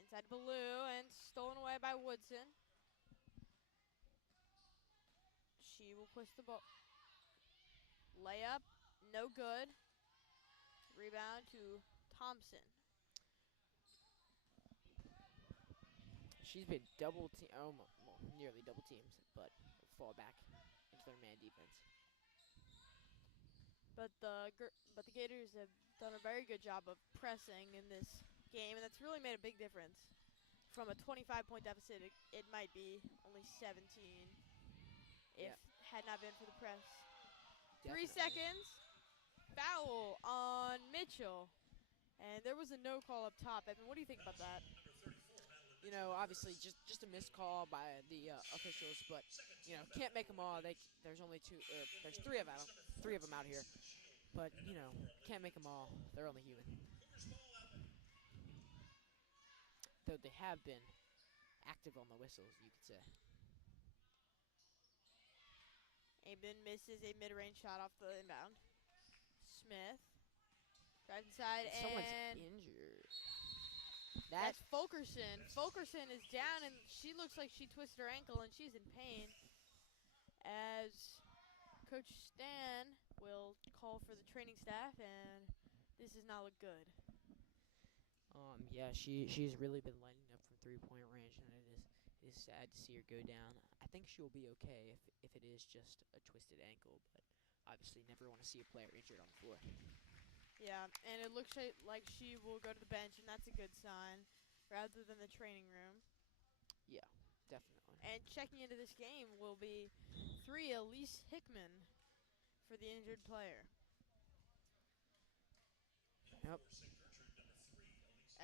Inside Ballou, and stolen away by Woodson. She will push the ball. Layup, no good. Rebound to Thompson. She's been nearly double teamed, but fall back into their man defense. But the Gators have done a very good job of pressing in this game, and that's really made a big difference. From a 25-point deficit, it might be only 17 if Yep. had not been for the press. Definitely. 3 seconds. Foul on Mitchell. And there was a no call up top. Evan, what do you think about that? Obviously just a missed call by the officials, but can't make them all. There's only there's three of them out here, but can't make them all. They're only human. Though they have been active on the whistles, you could say. Aben misses a mid-range shot off the inbound. Smith drives inside, Someone's and injured. that's Fulkerson. Fulkerson is down, and she looks like she twisted her ankle, and she's in pain. As Coach Stan will call for the training staff, and this does not look good. Yeah, she's really been lighting up from 3-point range, and it is sad to see her go down. I think she'll be okay if it is just a twisted ankle, but obviously never want to see a player injured on the floor. Yeah, and it looks like she will go to the bench, and that's a good sign, rather than the training room. Yeah, definitely. And checking into this game will be 3 Elise Hickman for the injured player. Yep.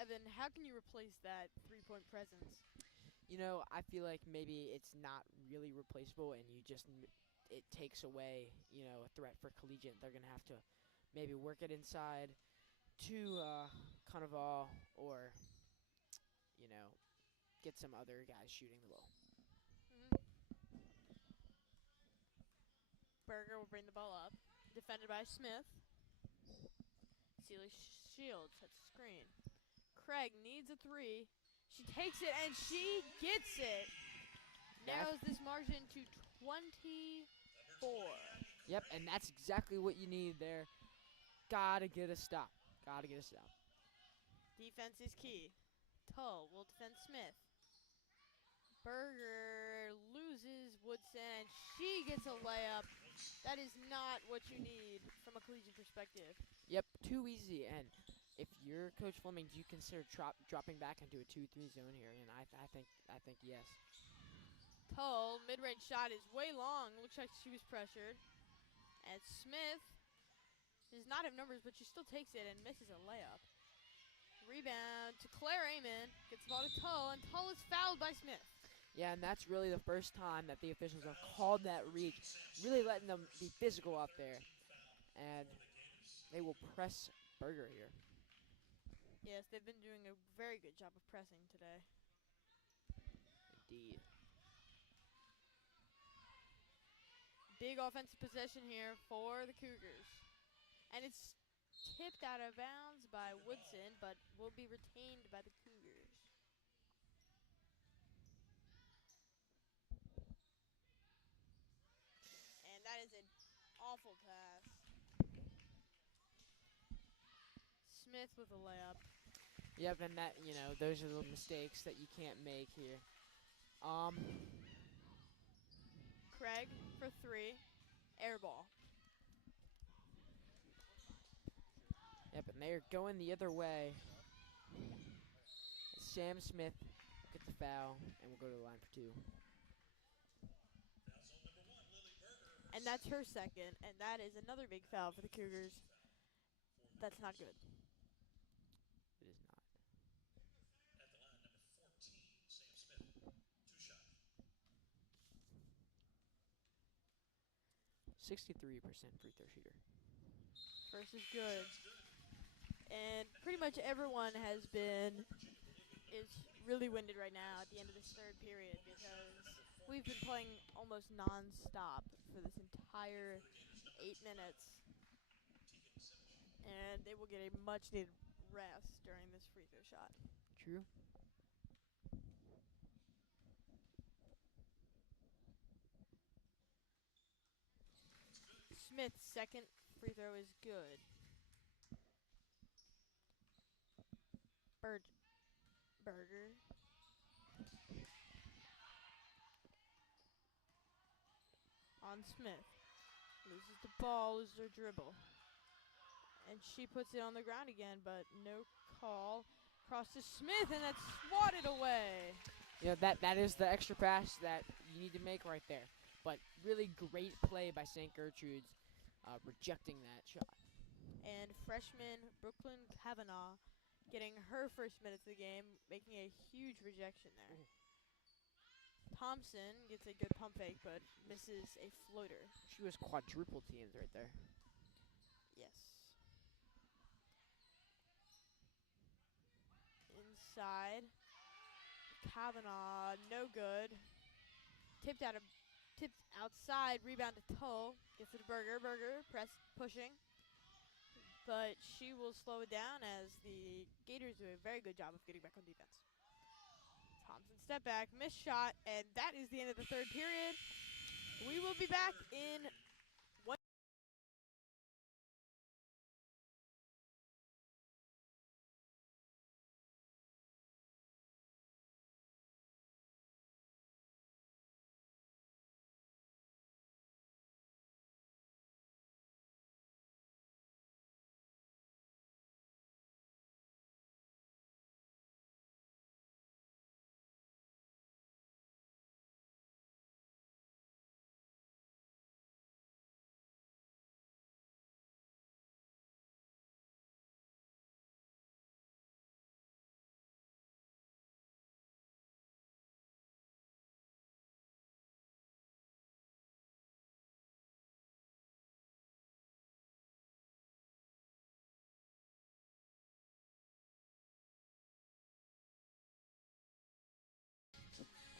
Evan, how can you replace that 3-point presence? I feel like maybe it's not really replaceable, and it takes away, a threat for Collegiate. They're going to have to maybe work it inside to Carnival or, get some other guys shooting the ball. Berger will bring the ball up. Defended by Smith. Sealy Shields sets a screen. Craig needs a 3. She takes it, and she gets it. Narrows this margin to 24. Yep, and that's exactly what you need there. Gotta get a stop. Defense is key. Tull will defend Smith. Berger loses Woodson, and she gets a layup. That is not what you need from a collegiate perspective. Yep, too easy. And if you're Coach Fleming, do you consider dropping back into a 2-3 zone here? And I think yes. Tull, mid-range shot is way long. Looks like she was pressured. And Smith does not have numbers, but she still takes it and misses a layup. Rebound to Claire Amon. Gets the ball to Tull, and Tull is fouled by Smith. Yeah, and that's really the first time that the officials have called that reach, really letting them be physical out there. And they will press Berger here. Yes, they've been doing a very good job of pressing today. Indeed. Big offensive possession here for the Cougars. And it's tipped out of bounds by Woodson, but will be retained by the Cougars. And that is an awful pass. Smith with a layup. Yep, and that, those are the mistakes that you can't make here. Craig for three. Air ball. Yep, and they're going the other way. Sam Smith gets the foul, and we'll go to the line for two. And that's her second, and that is another big foul for the Cougars. That's not good. It is not. At the line, number 14, Sam Smith, 2-shot. 63% free throw shooter. First is good. And pretty much everyone is really winded right now at the end of this third period because we've been playing almost non-stop for this entire 8 minutes. And they will get a much-needed rest during this free throw shot. True. Smith's second free throw is good. Berger. On Smith. Loses the ball, loses her dribble. And she puts it on the ground again, but no call. Cross to Smith, and that's swatted away. That is the extra pass that you need to make right there. But really great play by St. Gertrude's rejecting that shot. And freshman Brooklyn Kavanaugh getting her first minutes of the game, making a huge rejection there. Ooh. Thompson gets a good pump fake, but misses a floater. She was quadruple teamed right there. Yes. Inside. Kavanaugh, no good. Tipped outside, rebound to Tull. Gets it to Berger. Berger pushing. But she will slow it down as the Gators do a very good job of getting back on defense. Thompson step back, missed shot, and that is the end of the third period. We will be back in one.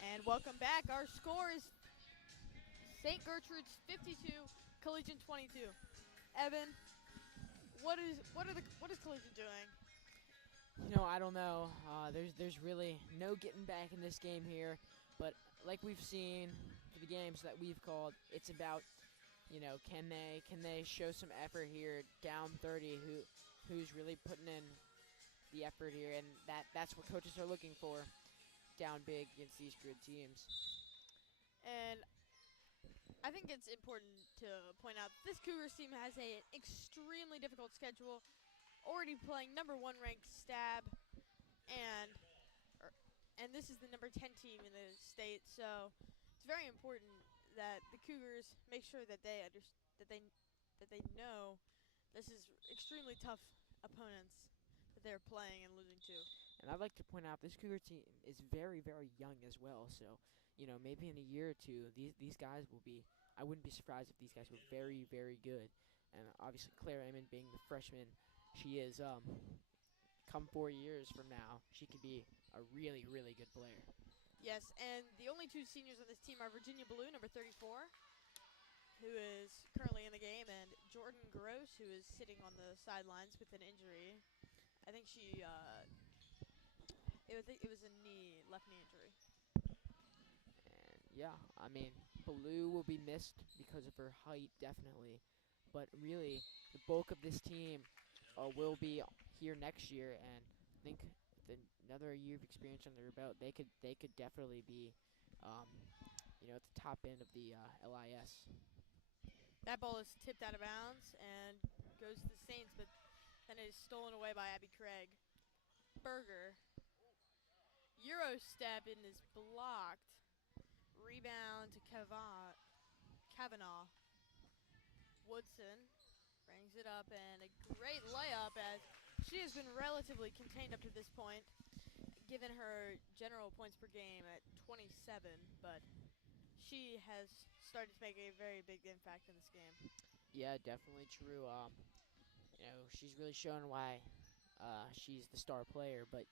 And welcome back. Our score is St. Gertrude's 52, Collegiate 22. Evan, what is Collegiate doing? I don't know. There's really no getting back in this game here. But like we've seen for the games that we've called, it's about, can they show some effort here down 30? Who's really putting in the effort here, and that's what coaches are looking for down big against these good teams. And I think it's important to point out this Cougars team has an extremely difficult schedule, already playing number 1 ranked Stab, and and this is the number 10 team in the state. So it's very important that the Cougars make sure that they know this is extremely tough opponents that they're playing and losing to. And I'd like to point out this Cougar team is very, very young as well. So, maybe in a year or two, these guys will be. I wouldn't be surprised if these guys were very, very good. And obviously, Claire Amon being the freshman, she is. Come 4 years from now, she could be a really, really good player. Yes, and the only 2 seniors on this team are Virginia Blue, number 34, who is currently in the game, and Jordan Gross, who is sitting on the sidelines with an injury. I think it was a left knee injury. And yeah, I mean, Blue will be missed because of her height, definitely. But really, the bulk of this team will be here next year, and I think with another year of experience under their belt, they could definitely be, at the top end of the LIS. That ball is tipped out of bounds and goes to the Saints, but then it is stolen away by Abby Craig. Berger. Euro step and is blocked. Rebound to Kavanaugh. Woodson brings it up, and a great layup as she has been relatively contained up to this point, given her general points per game at 27, but she has started to make a very big impact in this game. Yeah, definitely true. She's really shown why she's the star player. But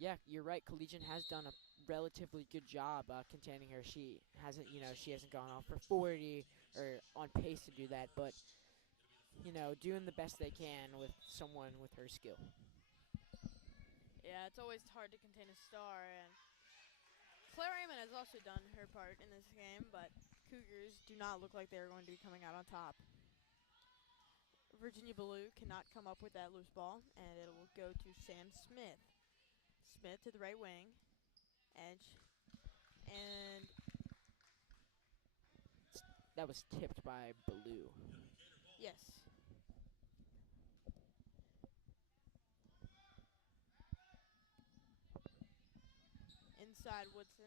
yeah, you're right. Collegiate has done a relatively good job containing her. She hasn't gone off for 40 or on pace to do that. But doing the best they can with someone with her skill. Yeah, it's always hard to contain a star, and Claire Amon has also done her part in this game, but Cougars do not look like they're going to be coming out on top. Virginia Blue cannot come up with that loose ball, and it will go to Sam Smith. Smith to the right wing, and That was tipped by Blue. yes. Inside Woodson.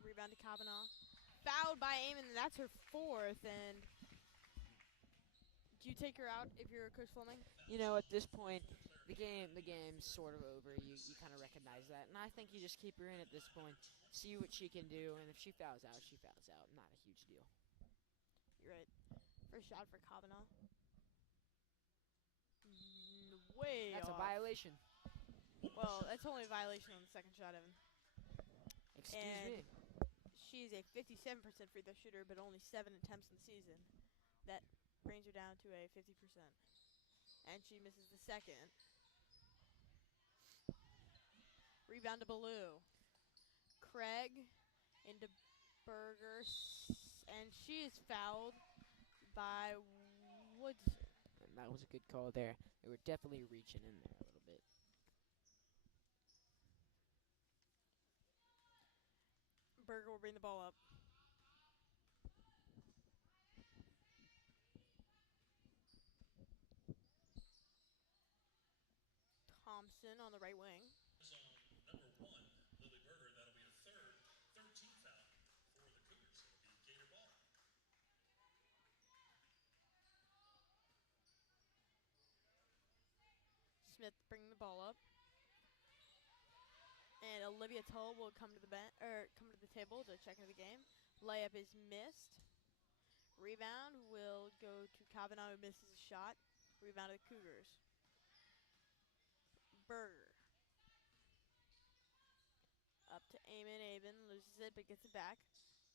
Rebound to Kavanaugh. Fouled by Amon, and that's her 4th, and do you take her out if you're Coach Fleming? At this point, the game's sort of over. You kind of recognize that, and I think you just keep her in at this point, see what she can do, and if she fouls out, she fouls out. Not a huge deal. You're right. First shot for Kavanaugh. Way That's off. a violation. Well, that's only a violation on the second shot, Evan. Excuse And me. she's a 57% free throw shooter, but only 7 attempts in the season. That brings her down to a 50%. And she misses the second. Rebound to Ballou. Craig into Berger, and she is fouled by Woodson. And that was a good call there. They were definitely reaching in there a little bit. Berger will bring the ball up. Thompson on the right wing. Number 1, Lily Berger. That'll be a 13th foul for the Cougars. It'll be Gator ball. Smith bringing the ball up. And Olivia Tull will come to the table to check into the game. Layup is missed. Rebound will go to Kavanaugh, who misses a shot. Rebound to the Cougars. Berger. Up to Amon. Amon loses it but gets it back.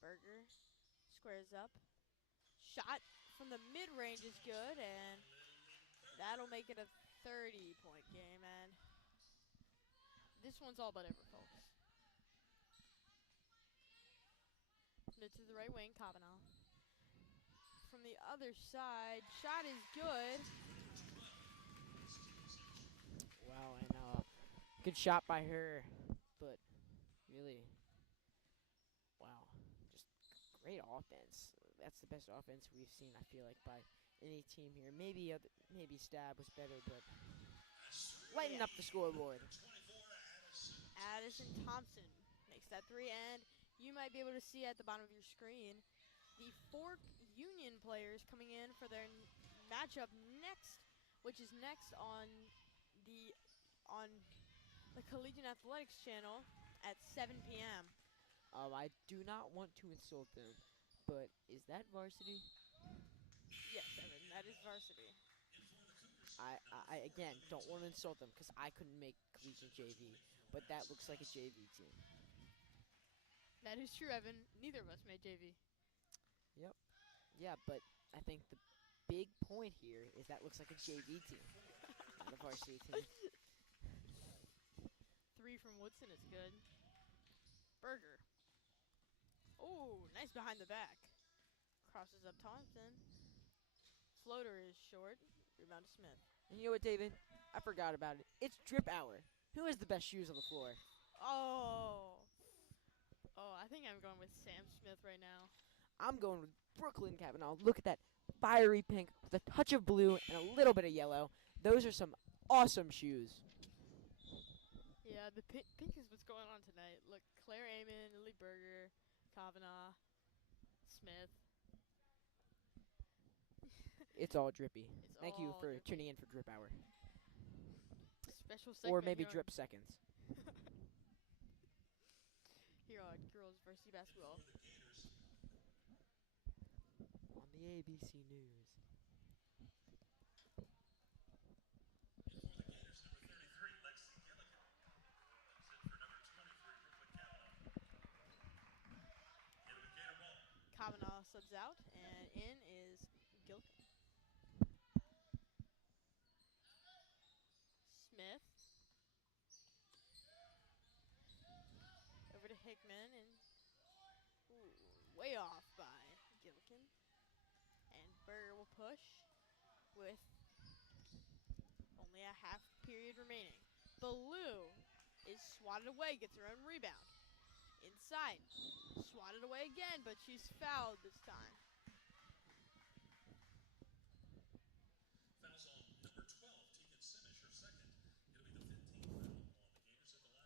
Berger squares up. Shot from the mid-range is good, and that'll make it a 30-point game. And this one's all but over, folks. Smith to the right wing, Kavanaugh. From the other side, shot is good. Wow, and good shot by her, but really, wow, just great offense. That's the best offense we've seen, I feel like, by any team here. Maybe Stab was better, but lighten Yeah. up the scoreboard. Addison Thompson makes that three, and you might be able to see at the bottom of your screen the Fork Union players coming in for their matchup next, which is next the on the Collegiate Athletics channel at 7 p.m. I do not want to insult them, but is that Varsity? Yes, Evan, that is Varsity. I again don't want to insult them because I couldn't make Collegiate JV, but that looks like a JV team. That is true, Evan. Neither of us made JV. Yep. Yeah, but I think the big point here is that looks like a JV team, not a varsity team. Three from Woodson is good. Berger. Oh, nice behind the back. Crosses up Thompson. Floater is short. Rebound to Smith. And you know what, David? I forgot about it. It's drip hour. Who has the best shoes on the floor? Oh. Oh, I think I'm going with Sam Smith right now. I'm going with Brooklyn Kavanaugh. Look at that fiery pink with a touch of blue and a little bit of yellow. Those are some awesome shoes. Yeah, the pink is what's going on tonight. Look, Claire Amon, Lily Berger, Kavanaugh, Smith. It's all drippy. It's Thank you all for drippy. tuning in for Drip Hour. Special segment Or maybe here Drip Seconds. here on Girls Varsity Basketball. On the ABC News. For the Gators, number 33, Lexi Gilligan. Comes in for number 23, Brooklyn Kavanaugh. Into the Gator ball. Kavanaugh subs out, and in is Gilkin. Smith. Over to Hickman, and way off by Gilkin. And Berger will push with only a half period remaining. Ballou is swatted away, gets her own rebound. Inside, swatted away again, but she's fouled this time. Fouls on number 12, Tegan Simish, her second. It'll be the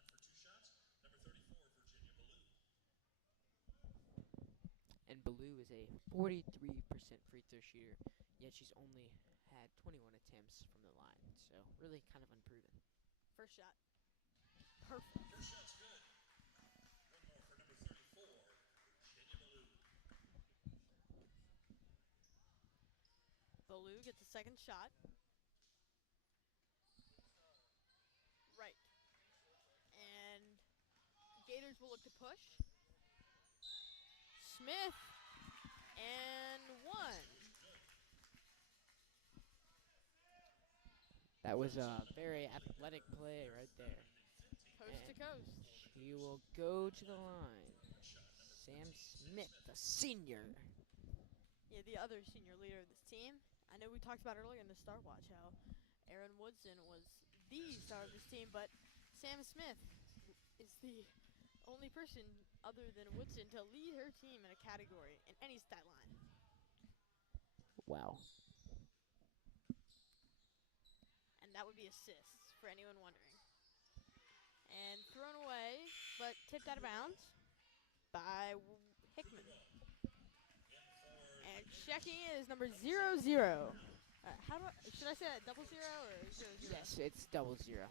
15th foul on the Gators at the line for two shots. Number 34, Virginia Ballou. And Ballou is a 43% free throw shooter, yet she's only had 21 attempts from the line. So really kind of unproven. First shot. Perfect. First shot's good. One more for number 34, Virginia Ballou. Ballou gets a second shot. Right. And Gators will look to push. Smith. And one. That was a very athletic play right there. Coast to coast. He will go to the line. Sam Smith, the senior. Yeah, the other senior leader of this team. I know we talked about earlier in the Start Watch how Aaron Woodson was the star of this team, but Sam Smith is the only person other than Woodson to lead her team in a category in any stat line. Wow. And that would be assists for anyone wondering. And thrown away, but tipped out of bounds by Hickman. And checking in is number 00. Should I say that 00 or 00? Yes, it's 00. 00,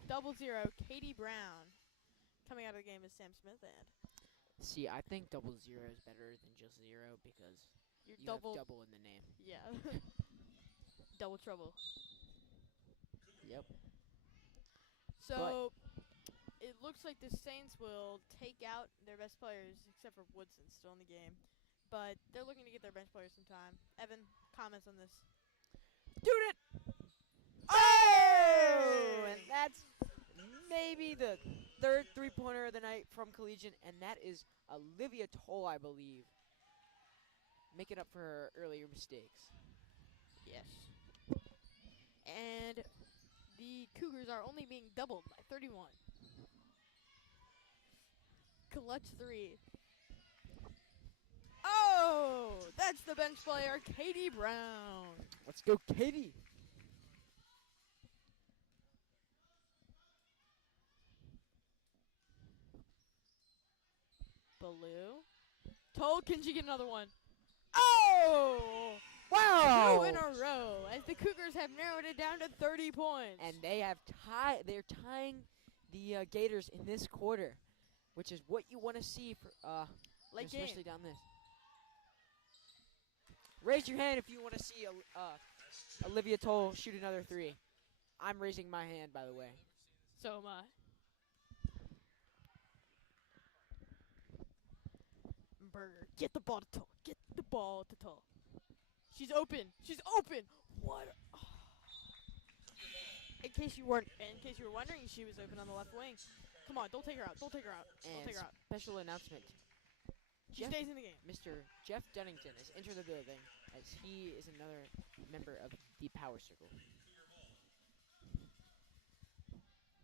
Katie Brown. Coming out of the game is Sam Smith, and See, I think 00 is better than just 0 because you're you have double in the name. Yeah. Double trouble. Yep. So it looks like the Saints will take out their best players, except for Woodson still in the game. But they're looking to get their bench players some time. Evan, comments on this? Dude it! Oh! And that's maybe the third three-pointer of the night from Collegiate, and that is Olivia Toll, I believe, making up for her earlier mistakes. Yes. And The Cougars are only being doubled by 31. Clutch 3. Oh, that's the bench player, Katie Brown. Let's go, Katie. Baloo. Toll, can she get another one? Oh! Wow! 2 in a row as the Cougars have narrowed it down to 30 points. And they have they're tying the Gators in this quarter, which is what you want to see for Late especially game. down this. Raise your hand if you want to see Olivia Toll shoot another 3. I'm raising my hand, by the way. So am I. Burger, get the ball to Toll. Get the ball to Toll. She's open. She's open. What? In case you were wondering, she was open on the left wing. Come on, don't take her out. Don't take her out. Don't And take her out. special announcement. She stays in the game. Mr. Jeff Dunnington has entered the building as he is another member of the Power Circle.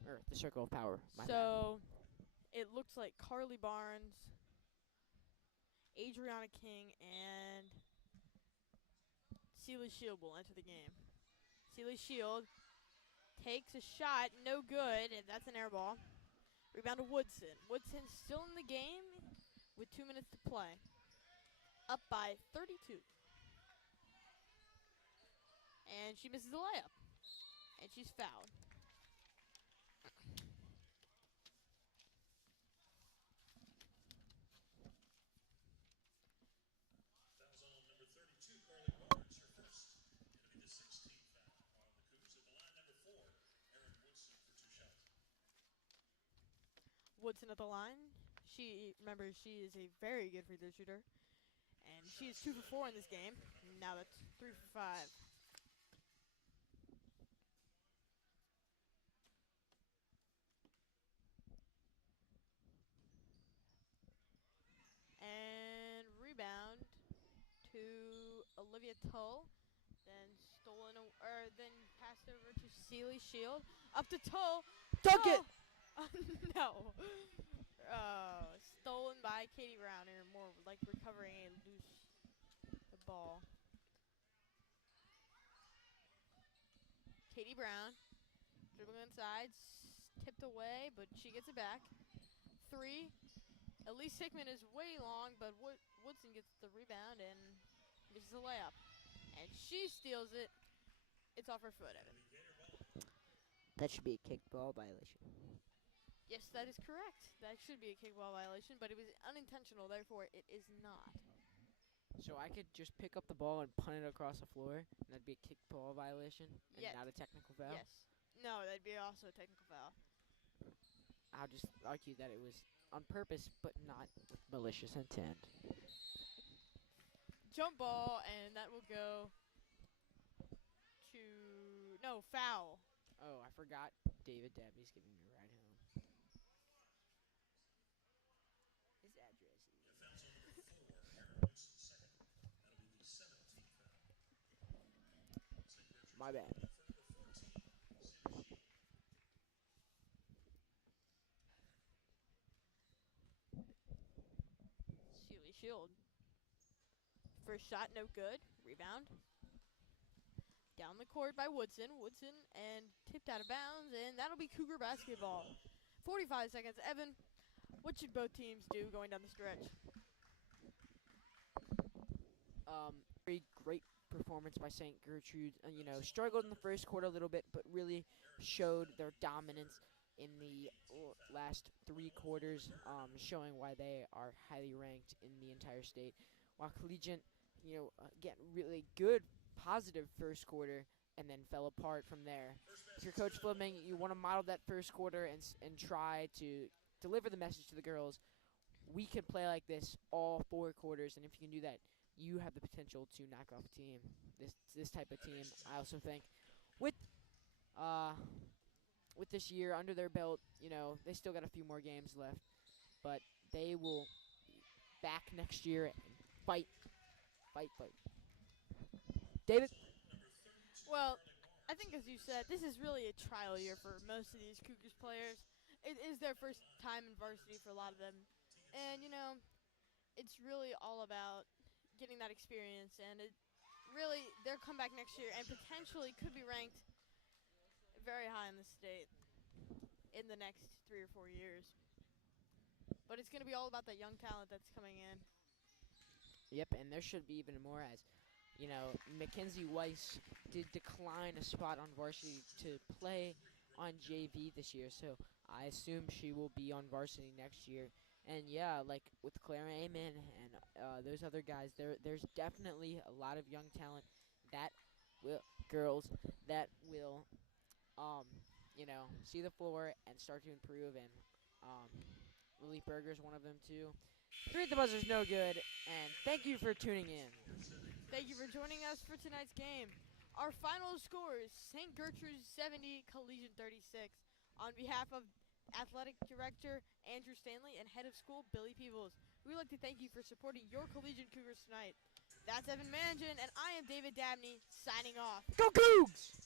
Or the Circle of Power, my bad. So, it looks like Carly Barnes, Adriana King, and Celia Shield will enter the game. Celia Shield takes a shot, no good, and that's an air ball. Rebound to Woodson. Woodson still in the game with 2 minutes to play. Up by 32. And she misses the layup. And she's fouled. Fouls on number 32, Carly Barnes, her first. It'll be the 16th foul on the Cougars. At the line, number 4, Erin Woodson for 2 shots. Woodson at the line. She is a very good free throw shooter. And she is 2 for 4 in this game. Now that's 3 for 5. And rebound to Olivia Tull. Then then passed over to Celia Shield. Up to Tull. Dunk it! No. Stolen by Katie Brown, or more like recovering a loose ball. Katie Brown dribbling inside, tipped away, but she gets it back. 3. Elise Hickman is way long, but Woodson gets the rebound and misses a layup. And she steals it. It's off her foot, Evan. That should be a kickball violation. Yes, that is correct. That should be a kickball violation, but it was unintentional, therefore it is not. So I could just pick up the ball and punt it across the floor, and that'd be a kickball violation and Yeah. not a technical foul? Yes. No, that'd be also a technical foul. I'll just argue that it was on purpose, but not with malicious intent. Jump ball, and that will go to... No, foul. Oh, I forgot. David Dabney's giving me a ride home. His address is... The fouls on number 4, Erin Woodson, second. That'll be the 17th foul. St. Gertrude's My bad. for number 14, Celia Shield. Celia Shield. First shot, no good. Rebound. Down the court by Woodson. Woodson and tipped out of bounds, and that'll be Cougar basketball. 45 seconds. Evan, what should both teams do going down the stretch? Very great performance by St. Gertrude. Struggled in the first quarter a little bit, but really showed their dominance in the last 3 quarters, showing why they are highly ranked in the entire state. While Collegiate, getting really good, positive first quarter, and then fell apart from there. If you're Coach Fleming, you want to model that first quarter and try to deliver the message to the girls. We can play like this all 4 quarters, and if you can do that, you have the potential to knock off a team. This type of team, I also think, with this year under their belt, they still got a few more games left, but they will be back next year and fight. David? Well, I think, as you said, this is really a trial year for most of these Cougars players. It is their first time in varsity for a lot of them. And, it's really all about getting that experience. And it really, they'll come back next year and potentially could be ranked very high in the state in the next 3 or 4 years. But it's going to be all about that young talent that's coming in. Yep, and there should be even more as, Mackenzie Weiss did decline a spot on varsity to play on JV this year, so I assume she will be on varsity next year. And yeah, like with Clara Amen and those other guys, there's definitely a lot of young talent girls that will, see the floor and start to improve. And Lily Berger's one of them too. 3 at the buzzer's no good, and thank you for tuning in. Thank you for joining us for tonight's game. Our final score is St. Gertrude 70, Collegiate 36. On behalf of Athletic Director Andrew Stanley and Head of School Billy Peebles, we would like to thank you for supporting your Collegiate Cougars tonight. That's Evan Manjan, and I am David Dabney, signing off. Go Cougs!